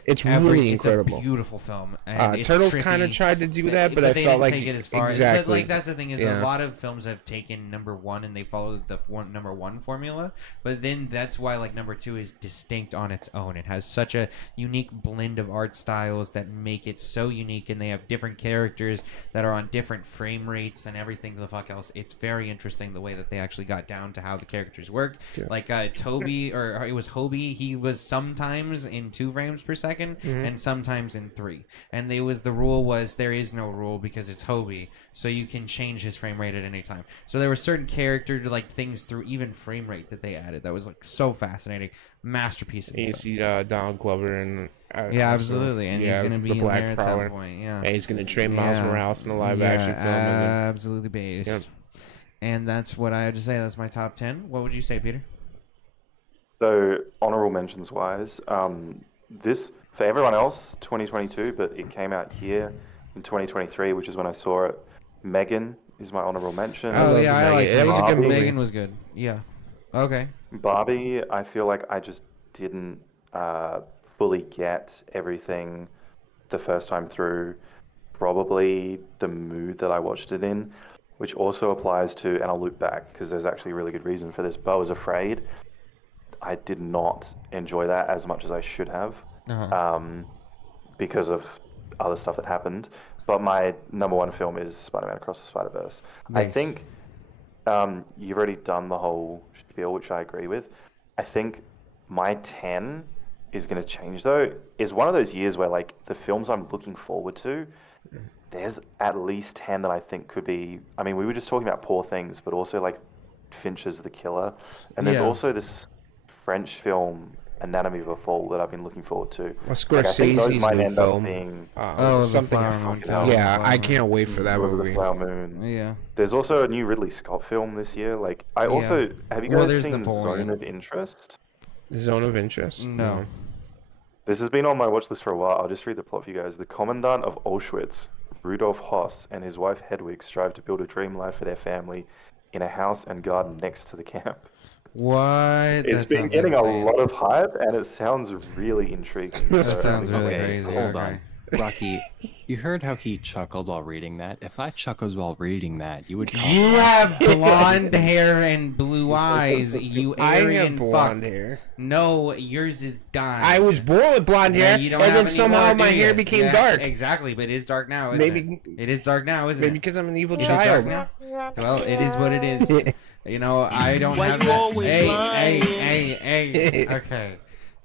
it's really incredible. It's a beautiful film. Turtles kind of tried to do that, but I felt like take it as far. exactly. But like that's the thing is a lot of films have taken number one and they followed the number one formula, but then that's why like number two is distinct on its own. It has such a unique blend of art styles that make it so unique, and they have different characters that are on different frame rates and everything the fuck else. It's very interesting the way that they actually got down to how the characters work. Yeah. Like Toby, or it was Hobie, he was sometimes in 2 frames per second and sometimes in 3. And the rule was there is no rule because it's Hobie, so you can change his frame rate at any time. So there were certain character like things through even frame rate that they added that was like so fascinating. Masterpiece. You see Donald Glover and yeah, absolutely, and he's going to be in there at some point. Yeah, and he's going to train Miles Morales in a live action film. Absolutely based. Yep. And that's what I had to say. That's my top 10. What would you say, Peter? So honorable mentions wise, this for everyone else 2022, but it came out here in 2023, which is when I saw it. Megan is my honorable mention. Oh yeah, I like it. It was a good movie. Megan was good. Yeah. Okay. Barbie, I feel like I just didn't fully get everything the first time through. Probably the mood that I watched it in, which also applies to, and I'll loop back because there's actually a really good reason for this. Beau is Afraid. I did not enjoy that as much as I should have because of other stuff that happened. But my number one film is Spider-Man Across the Spider-Verse. Nice. I think you've already done the whole spiel, which I agree with. I think my 10 is going to change, though. Is one of those years where, like, the films I'm looking forward to, there's at least 10 that I think could be... I mean, we were just talking about Poor Things, but also, like, Fincher's The Killer. And there's also this French film... Anatomy of a Fall that I've been looking forward to. Scorsese's new film. Being, something. I can't wait for that movie. Flower Moon. Yeah. There's also a new Ridley Scott film this year. Like, I also have you guys seen Zone of Interest? Zone of Interest? No. This has been on my watch list for a while. I'll just read the plot for you guys. The commandant of Auschwitz, Rudolf Hoss, and his wife Hedwig strive to build a dream life for their family in a house and garden next to the camp. What? It's been getting a lot of hype, and it sounds really intriguing. That sounds really crazy. Hold on. Rocky, you heard how he chuckled while reading that? If I chuckled while reading that, you would call You have blonde hair and blue eyes, you Aryan I have blonde hair. No, yours is dyed. I was born with blonde hair, and then somehow my hair became dark. Exactly, but it is dark now, isn't it? It is dark now, isn't it? Maybe because I'm an evil child. Well, it is what it is. You know, I don't have that. Hey. Okay.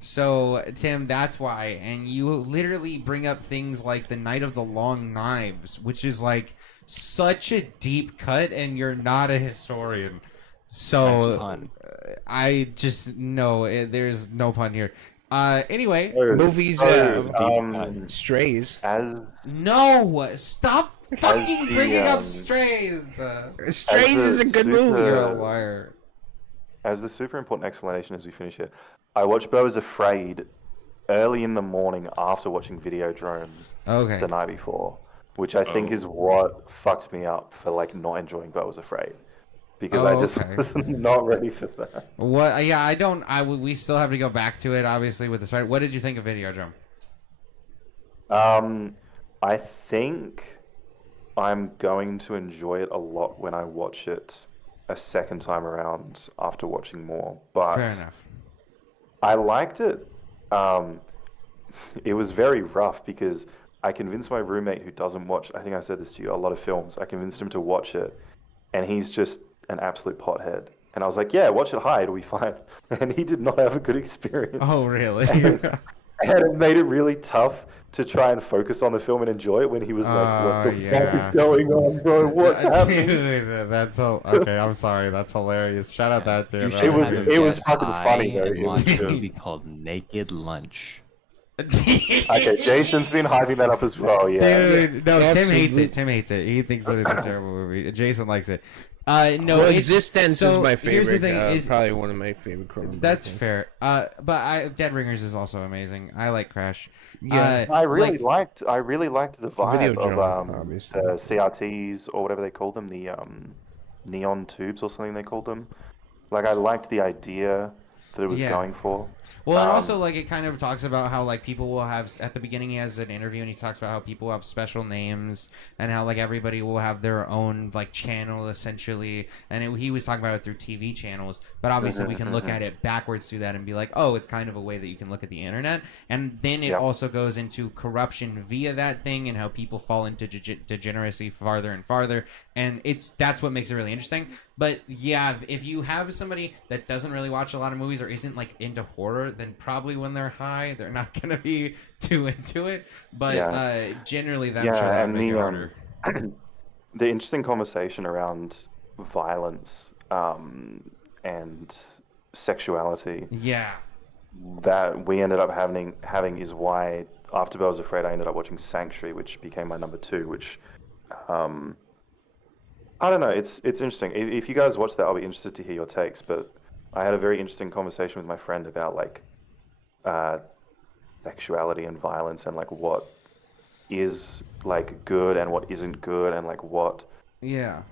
So, Tim, that's why. And you literally bring up things like The Night of the Long Knives, which is like such a deep cut, and you're not a historian. So, nice pun. I just, no, there's no pun here. Anyway. Movies, Strays. No! Stop fucking bringing up Strays! Strays is a good movie. You're a liar. As the super important explanation as we finish here, I watched Beau is Afraid early in the morning after watching Videodrome the night before, which I think is what fucked me up for like not enjoying Beau is Afraid. Because I just was not ready for that. What? Yeah, I don't. We still have to go back to it, obviously, with this fight. What did you think of Videodrome? I think I'm going to enjoy it a lot when I watch it a second time around after watching more. But fair enough. I liked it. It was very rough because I convinced my roommate who doesn't watch, I think I said this to you, a lot of films. I convinced him to watch it, and he's just an absolute pothead. And I was like, yeah, watch it high, it'll be fine. And he did not have a good experience. Oh, really? And it made it really tough to try and focus on the film and enjoy it when he was like, "What the fuck is yeah. going on, bro? What's happening?" Dude, that's okay. I'm sorry. That's hilarious. Shout out that dude. You That should was have him good. it was get fucking high funny, though. and It was watch a good. movie called Naked Lunch. Okay, Jason's been hyping that up as well. Yeah. Dude, no, Tim hates Absolutely. it. Tim hates it. He thinks that it's a terrible movie. Jason likes it. No, Well, it's- Existence so is my here's favorite. the thing, is probably one of my favorite Cronenberg that's films. fair. But Dead Ringers is also amazing. I like Crash. Yeah. I really like, liked the vibe Video of genre, obviously. the CRTs or whatever they called them, the neon tubes or something they called them. Like I liked the idea that it was Yeah. going for. Well, and also like it kind of talks about how like people will have at the beginning he has an interview and he talks about how people have special names and how like everybody will have their own like channel essentially, and he was talking about it through TV channels, but obviously we can look at it backwards through that and be like, oh, it's kind of a way that you can look at the internet, and then it Yeah. also goes into corruption via that thing and how people fall into degeneracy farther and farther, and that's what makes it really interesting. But yeah, if you have somebody that doesn't really watch a lot of movies or isn't like into horror, then probably when they're high, they're not gonna be too into it. But generally, I'm sure that would make it harder. The interesting conversation around violence and sexuality Yeah. that we ended up having is why after Belle Was Afraid, I ended up watching Sanctuary, which became my number 2, which I don't know. It's interesting. If you guys watch that, I'll be interested to hear your takes. But I had a very interesting conversation with my friend about like sexuality and violence and like what is like good and what isn't good and like what Yeah.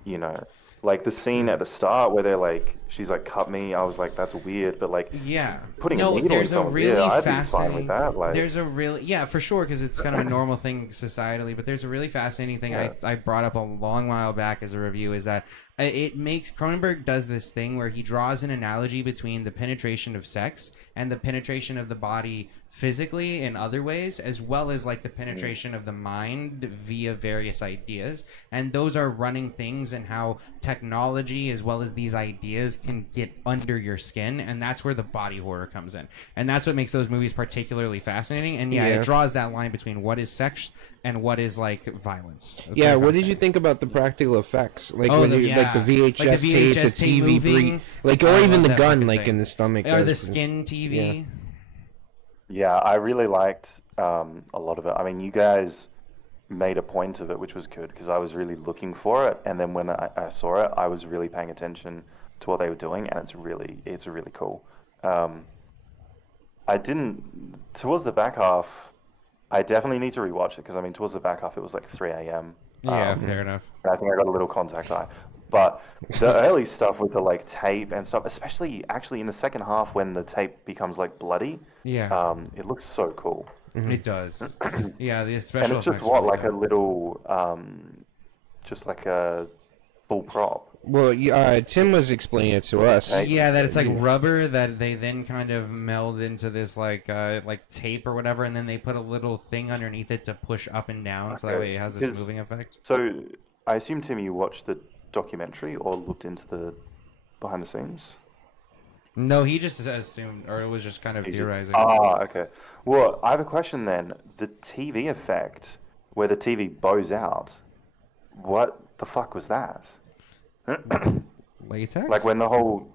like the scene at the start where they're like she's like cut me. I was like that's weird, but like Yeah. putting a needle in there's a someone's really ear, I'd be fine fascinating. with that. Like There's a really for sure because it's kind of a normal thing societally. But there's a really fascinating thing Yeah. I brought up a long while back as a review is that it makes Cronenberg does this thing where he draws an analogy between the penetration of sex and the penetration of the body physically in other ways, as well as like the penetration of the mind via various ideas, and those are running things and how technology as well as these ideas can get under your skin, and that's where the body horror comes in, and that's what makes those movies particularly fascinating. And it draws that line between what is sex and what is like violence. That's Yeah, very what did you fascinating. think about the practical effects? Like Oh, when the- you like the yeah. VHS, Like the tape, the VHS tape TV moving. like I or even love the that gun fucking like thing. in the stomach. Or the does. skin TV. yeah, I really liked a lot of it. I mean, you guys made a point of it, which was good because I was really looking for it, and then when I saw it, I was really paying attention to what they were doing, and it's really cool. I didn't towards the back half. I definitely need to rewatch it because I mean, towards the back half, it was like 3 a.m. Yeah, fair enough. And I think I got a little contact eye. But the early stuff with the like tape and stuff, especially actually in the second half when the tape becomes like bloody, Yeah, it looks so cool. it does. Yeah, the And special it's just effects what really like a good. little, just like a full prop. Well, Tim was explaining it to us. Yeah, that it's like rubber that they then kind of meld into this like tape or whatever, and then they put a little thing underneath it to push up and down, so that Okay. way it has this Because- moving effect. So I assume Tim, you watched the documentary or looked into the behind the scenes? No, he just assumed, or it was just kind of theorizing. Ah, okay. Well, I have a question then. The TV effect where the TV bows out, what the fuck was that? Latex? Like when the whole...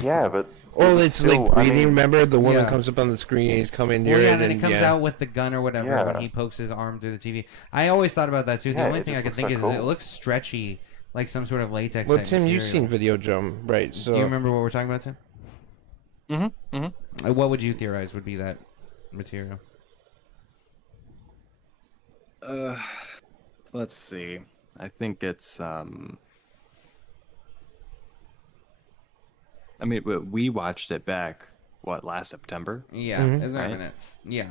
Yeah, but... Oh, it's still, like I breathing. mean, Remember the one Yeah. that comes up on the screen and he's coming near Well, yeah, it, and then and it comes out with the gun or whatever Yeah. when he pokes his arm through the TV. I always thought about that too. The Yeah, only it thing I just could looks think so is it cool. looks stretchy, like some sort of latex. Well, type Tim, you've material. seen Video Drum, right? So Do you remember what we're talking about, Tim? Mm-hmm. Mm-hmm. What would you theorize would be that material? Let's see. I think it's I mean, we watched it back last September. Yeah, is there a Right. minute? Yeah.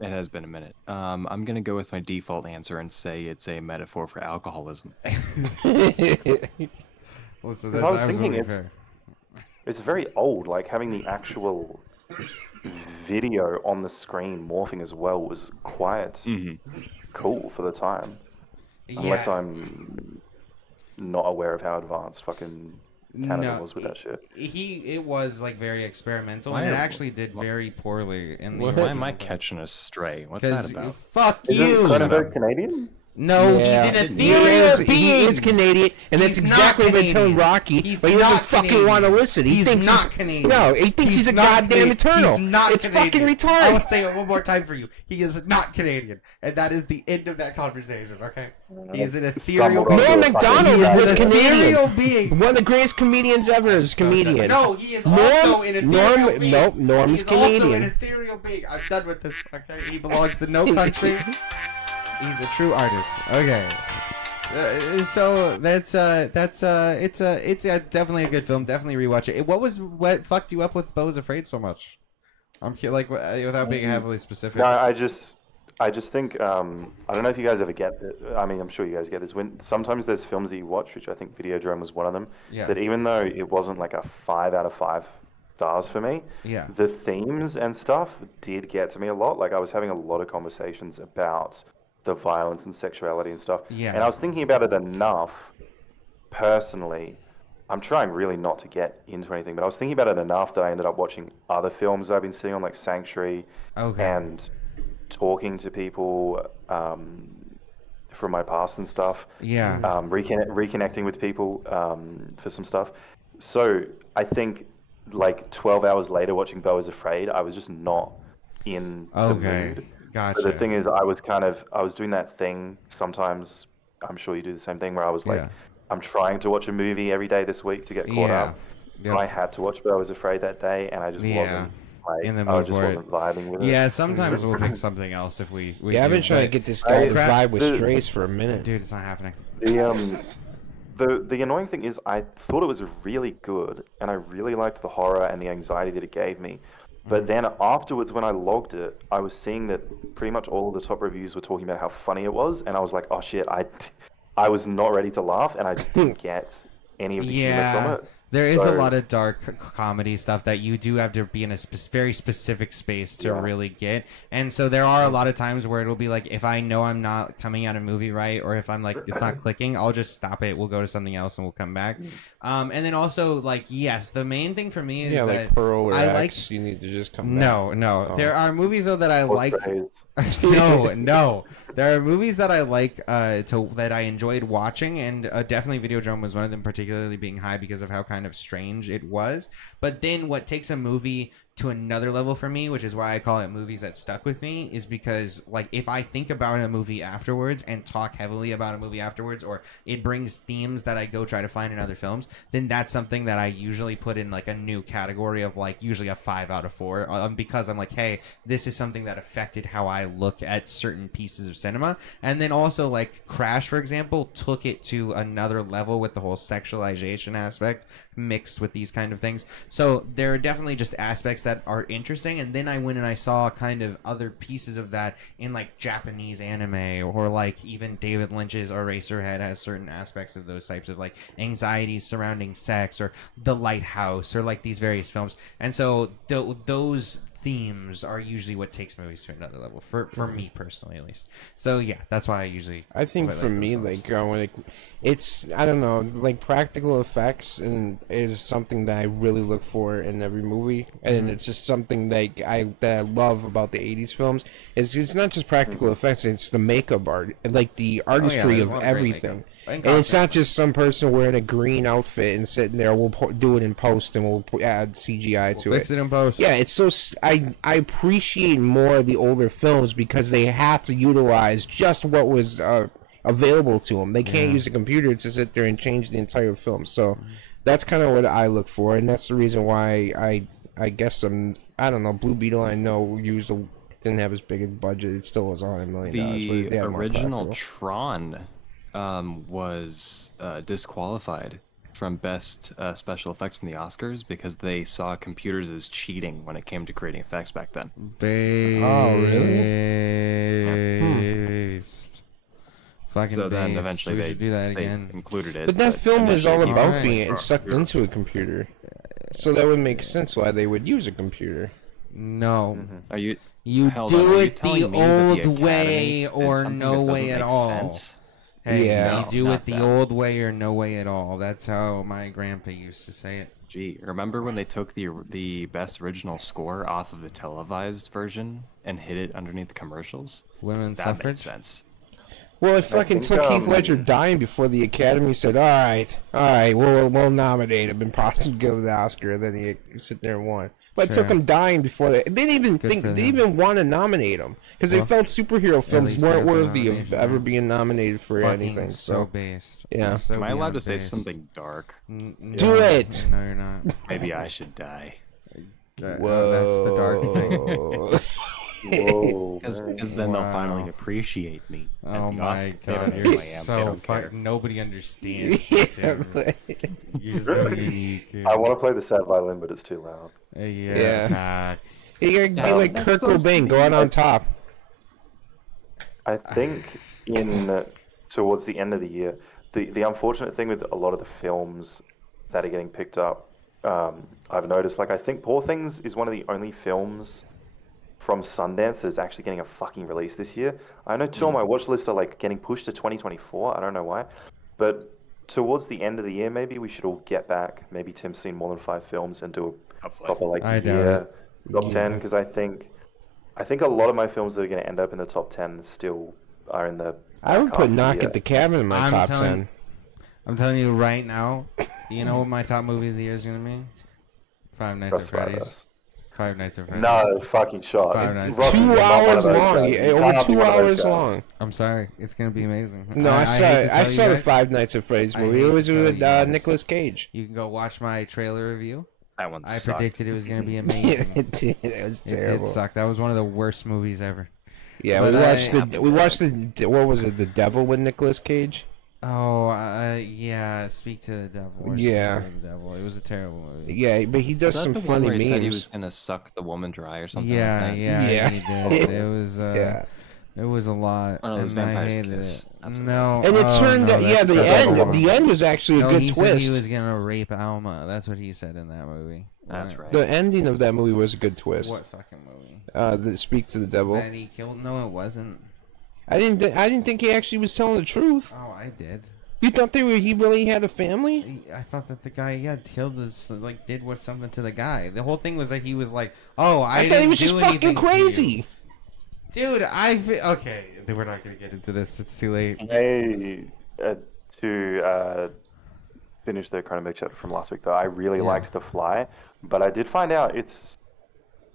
It has been a minute. I'm gonna go with my default answer and say it's a metaphor for alcoholism. Well, so I was thinking absolutely it's- fair. It's very old, like having the actual video on the screen morphing as well was quite Mm-hmm. cool for the time. Unless Yeah. I'm not aware of how advanced fucking Canada was with that shit. It was like very experimental, Why and it are- actually did very poorly in the. Why am I original. catching a stray? What's that 'Cause about? fuck Isn't you. Cronenberg Canadian? No, Yeah. he's an He ethereal being. He is Canadian, and that's He's exactly not what they're telling Canadian. Rocky. He's But he doesn't not fucking Canadian. want to listen. He He's thinks not Canadian. No, he thinks he's a not goddamn Canadian. eternal. He's not It's Canadian. fucking retarded. I will say it one more time for you. He is not Canadian, and that is the end of that conversation. Okay, he is an ethereal. Stumbled onto Norm a fucking Macdonald guy. was an Canadian. ethereal being. One of the greatest comedians ever is comedian. No, he is also an ethereal being. Nope, Norm's He's also an Canadian. ethereal being. I'm done with this. Okay, he belongs to no country. He's a true artist. Okay. So that's definitely a good film. Definitely rewatch it. What fucked you up with Beau is Afraid so much? Without being heavily specific. No, I just think I don't know if you guys ever get it. I mean, I'm sure you guys get this. When sometimes there's films that you watch, which I think Videodrome was one of them. Yeah. That even though it wasn't like a 5 out of 5 stars for me, Yeah. the themes and stuff did get to me a lot. Like I was having a lot of conversations about the violence and sexuality and stuff. Yeah. And I was thinking about it enough, personally. I'm trying really not to get into anything, but I was thinking about it enough that I ended up watching other films that I've been seeing on, like Sanctuary, Okay. and talking to people from my past and stuff. Yeah. Reconnecting with people for some stuff. So I think like 12 hours later watching Beau is Afraid, I was just not in the mood. Gotcha. But the thing is, I was doing that thing sometimes. I'm sure you do the same thing where I was like, Yeah. I'm trying to watch a movie every day this week to get caught up. Yep. And I had to watch Beau is Afraid that day, and I just wasn't like, in the I mood just for it. wasn't vibing with it. Yeah, sometimes we'll pick something else if we Yeah, I've been do, trying to but- get this guy to I- vibe with strays for a minute. Dude, it's not happening. The annoying thing is I thought it was really good, and I really liked the horror and the anxiety that it gave me. But then afterwards, when I logged it, I was seeing that pretty much all of the top reviews were talking about how funny it was, and I was like, oh shit, I was not ready to laugh, and I just didn't get any of the humor from it. There is a So- lot of dark comedy stuff that you do have to be in a very specific space to Yeah. really get. And so there are a lot of times where it'll be like, if I know I'm not coming at a movie right, or if I'm like, it's not clicking, I'll just stop it. We'll go to something else and we'll come back. And then also, like, yes, the main thing for me is Yeah, that like Pearl or I X, you need to just come back. No. Oh. There are movies, though, that I Or like. Strays. No. There are movies that I like that I enjoyed watching, and definitely Videodrome was one of them, particularly being high because of how kind of strange it was. But then what takes a movie to another level for me, which is why I call it movies that stuck with me, is because like if I think about a movie afterwards and talk heavily about a movie afterwards, or it brings themes that I go try to find in other films, then that's something that I usually put in like a new category of like usually a 5 out of 4, because I'm like, hey, this is something that affected how I look at certain pieces of cinema. And then also like Crash, for example, took it to another level with the whole sexualization aspect mixed with these kind of things. So there are definitely just aspects that are interesting, and then I went and I saw kind of other pieces of that in like Japanese anime, or like even David Lynch's Eraserhead has certain aspects of those types of like anxieties surrounding sex, or The Lighthouse, or like these various films. And so those themes are usually what takes movies to another level for me personally, at least. So yeah, that's why I usually I think like for those me, films. like when it's I don't know, like practical effects and is something that I really look for in every movie, and it's just something like that I love about the '80s films. It's not just practical effects; it's the makeup art, like the artistry there's of a lot of great everything. makeup. And it's not just some person wearing a green outfit and sitting there. We'll do it in post and we'll add CGI to fix it in post. Yeah, it's so I appreciate more of the older films because they have to utilize just what was available to them. They can't use a computer to sit there and change the entire film. So that's kind of what I look for, and that's the reason why I guess I don't know, Blue Beetle. I know didn't have as big a budget. It still was $100 million. The but they had more original practical. Tron was disqualified from best special effects from the Oscars because they saw computers as cheating when it came to creating effects back then. Oh, Based. Fucking So then based. eventually We they should do that they again. included it. But that film was all initially about Alright. being sucked into a computer. So that would make sense why they would use a computer. No. Are you? You Hold do on, are you it the telling me that the old way Academy did or something no that doesn't way at make all. sense? Hey, Yeah. you do not it the that. old way or no way at all. That's how my grandpa used to say it. Gee, remember when they took the best original score off of the televised version and hid it underneath the commercials? Women's That made suffrage. sense. Well, it fucking think, took Heath Ledger dying before the Academy said, all right, we'll nominate him and possibly give him the Oscar, and then he sit there and won. But it took Sure. him dying before they didn't even Good think for they them. even want to nominate him because they Well, felt superhero films least weren't they got the worthy of nomination, ever right? being nominated for Fucking anything. so So based. Yeah. So Am I allowed beyond to say based. something dark? Do it! No, you're not. Maybe I should die. Whoa, That's the dark thing. Whoa. Because man. then they'll finally Wow. appreciate me. at Oh the my Oscar. They god, don't you're know who I am. They so don't care. fucking. Nobody understands. Yeah, Tim. but- You're so unique. I want to play the sad violin, but it's too loud. Yeah. Facts. You gotta be like that's Kurt supposed to Cobain, be go out on top. I think towards the end of the year, the unfortunate thing with a lot of the films that are getting picked up, I've noticed, like, I think Poor Things is one of the only films from Sundance that's actually getting a fucking release this year. I know two on my watch list are like getting pushed to 2024. I don't know why, but towards the end of the year, maybe we should all get back. Maybe Tim's seen more than 5 films and do a Hopefully. proper like I doubt year top 10, because I think a lot of my films that are going to end up in the top 10 still are in the. I would back half put of the Knock year. at the Cabin in my I'm top telling- 10. I'm telling you right now. You know what my top movie of the year is gonna be? Five Nights at Crossfire Freddy's. Us. Five Nights at Freddy's. No fucking shot. Five Nights. Rocky, 2 you're not one of hours those long. guys. Yeah, You over can't be 2 one of those hours guys. long. I'm sorry. It's gonna be amazing. No, I hate saw to it. tell I you saw the guys, Five Nights at Freddy's I movie. hate It to was tell with you guys. Nicolas Cage. You can go watch my trailer review. That one I sucked. predicted it was gonna be amazing. it did. It was It terrible. did suck. That was one of the worst movies ever. Yeah, But we watched the what was it? The Devil with Nicolas Cage. Oh, yeah. Speak to the Devil. Or Yeah. Speak to the Devil. It was a terrible movie. Yeah, but he does Was that some the one funny where he said he was memes. gonna suck the woman dry or something? Yeah, like that? yeah, Yeah. he did. It was, Yeah. it was a lot. One of those and I vampires hated kiss. it. That's what it No, And it oh, turned no, out, yeah, that's the the end. wrong The end was actually a No, good he twist. said he was gonna rape Alma. That's what he said in that movie. That's right. The ending of that movie was a good twist. What fucking movie? The Speak to the Devil. That he killed? No, it wasn't. I didn't think he actually was telling the truth. Oh, I did. You thought he really had a family? I thought that the guy, killed this, like, did something to the guy. The whole thing was that he was like, "Oh, I thought he didn't was do just anything fucking to you." crazy. Dude. Okay, we're not gonna get into this. It's too late. Hey, to finish the Cronenberg chapter from last week, though, I really Yeah. liked The Fly, but I did find out it's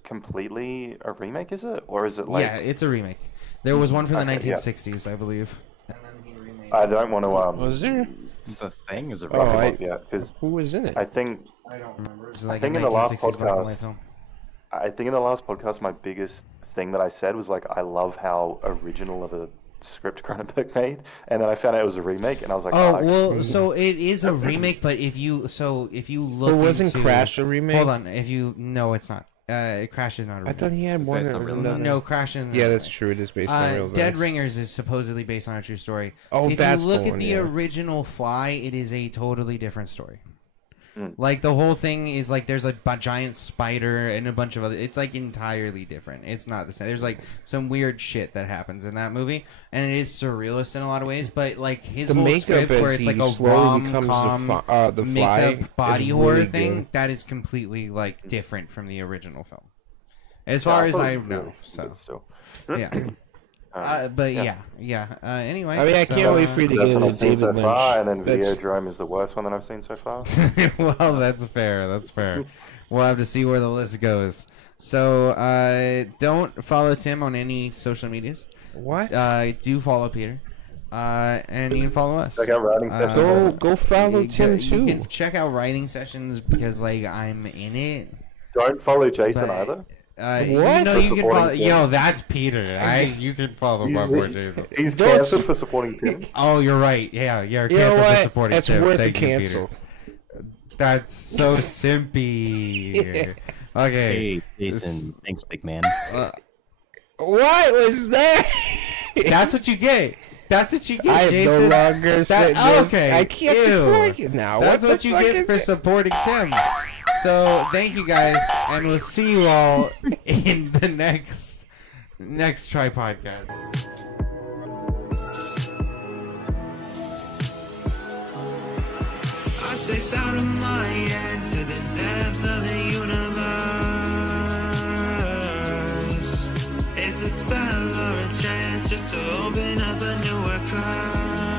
completely a remake, is it? Or is it like... Yeah, it's a remake. There was one from the Okay, yeah. 1960s, I believe. And then he remade. I don't want to... Was there? The Thing is a Oh, remake. yeah, because Who was in it? I think... I don't remember. It's like think a in the last 1960s black and white podcast- film. I think in the last podcast, my biggest thing that I said was like, I love how original of a script Cronenberg made, and then I found out it was a remake, and I was like, Oh oh, well, so it is a remake, but if you look, But wasn't into, Crash a remake? Hold on, no, it's not. Crash is not a I remake. thought he had one. Based on real no, events. No, Crash is. Yeah, that's true. It is based on real Dead events. Ringers is supposedly based on a true story. Oh, if that's you look the at one, the yeah. original Fly, it is a totally different story. Mm. Like the whole thing is like there's a giant spider and a bunch of other. It's like entirely different. It's not the same. There's like some weird shit that happens in that movie, and it is surrealist in a lot of ways. But like his The whole makeup script, as where it's he like a slowly becomes rom-com the Fly makeup body is horror really thing, good. that is completely like different from the original film, as Yeah, far as thought I it was know. good, So but still. yeah. But yeah. Anyway, I mean, I can't wait for you to That's get what into I've seen so David far, and Lynch. then That's- Videodrome is the worst one that I've seen so far. Well, that's fair. That's fair. We'll have to see where the list goes. So, don't follow Tim on any social medias. What? Do follow Peter. And you can follow us. Check out Writing Sessions. Go follow Tim You too. can check out writing sessions because, like, I'm in it. Don't follow Jason But- either. What? You can Supporting follow. Tim. Yo, that's Peter. You can follow my boy Jason. He's Don't- cancelled for supporting Tim. Oh, you're right. Yeah, you're You know canceled for what? supporting It's Tim. worth a Thank you, Peter. cancel. That's so simpy. Okay. Hey, Jason. Thanks, big man. What was that? That's what you get. That's what you get, I have Jason. no longer said this. Okay. I can't Ew. support you now. That's what what the you fuck get is for that? supporting Tim. So thank you guys, and we'll see you all in the next Tripodcast. Chase out of my head to the depths of the universe. It's a spell or a chance just to open up a newer curve.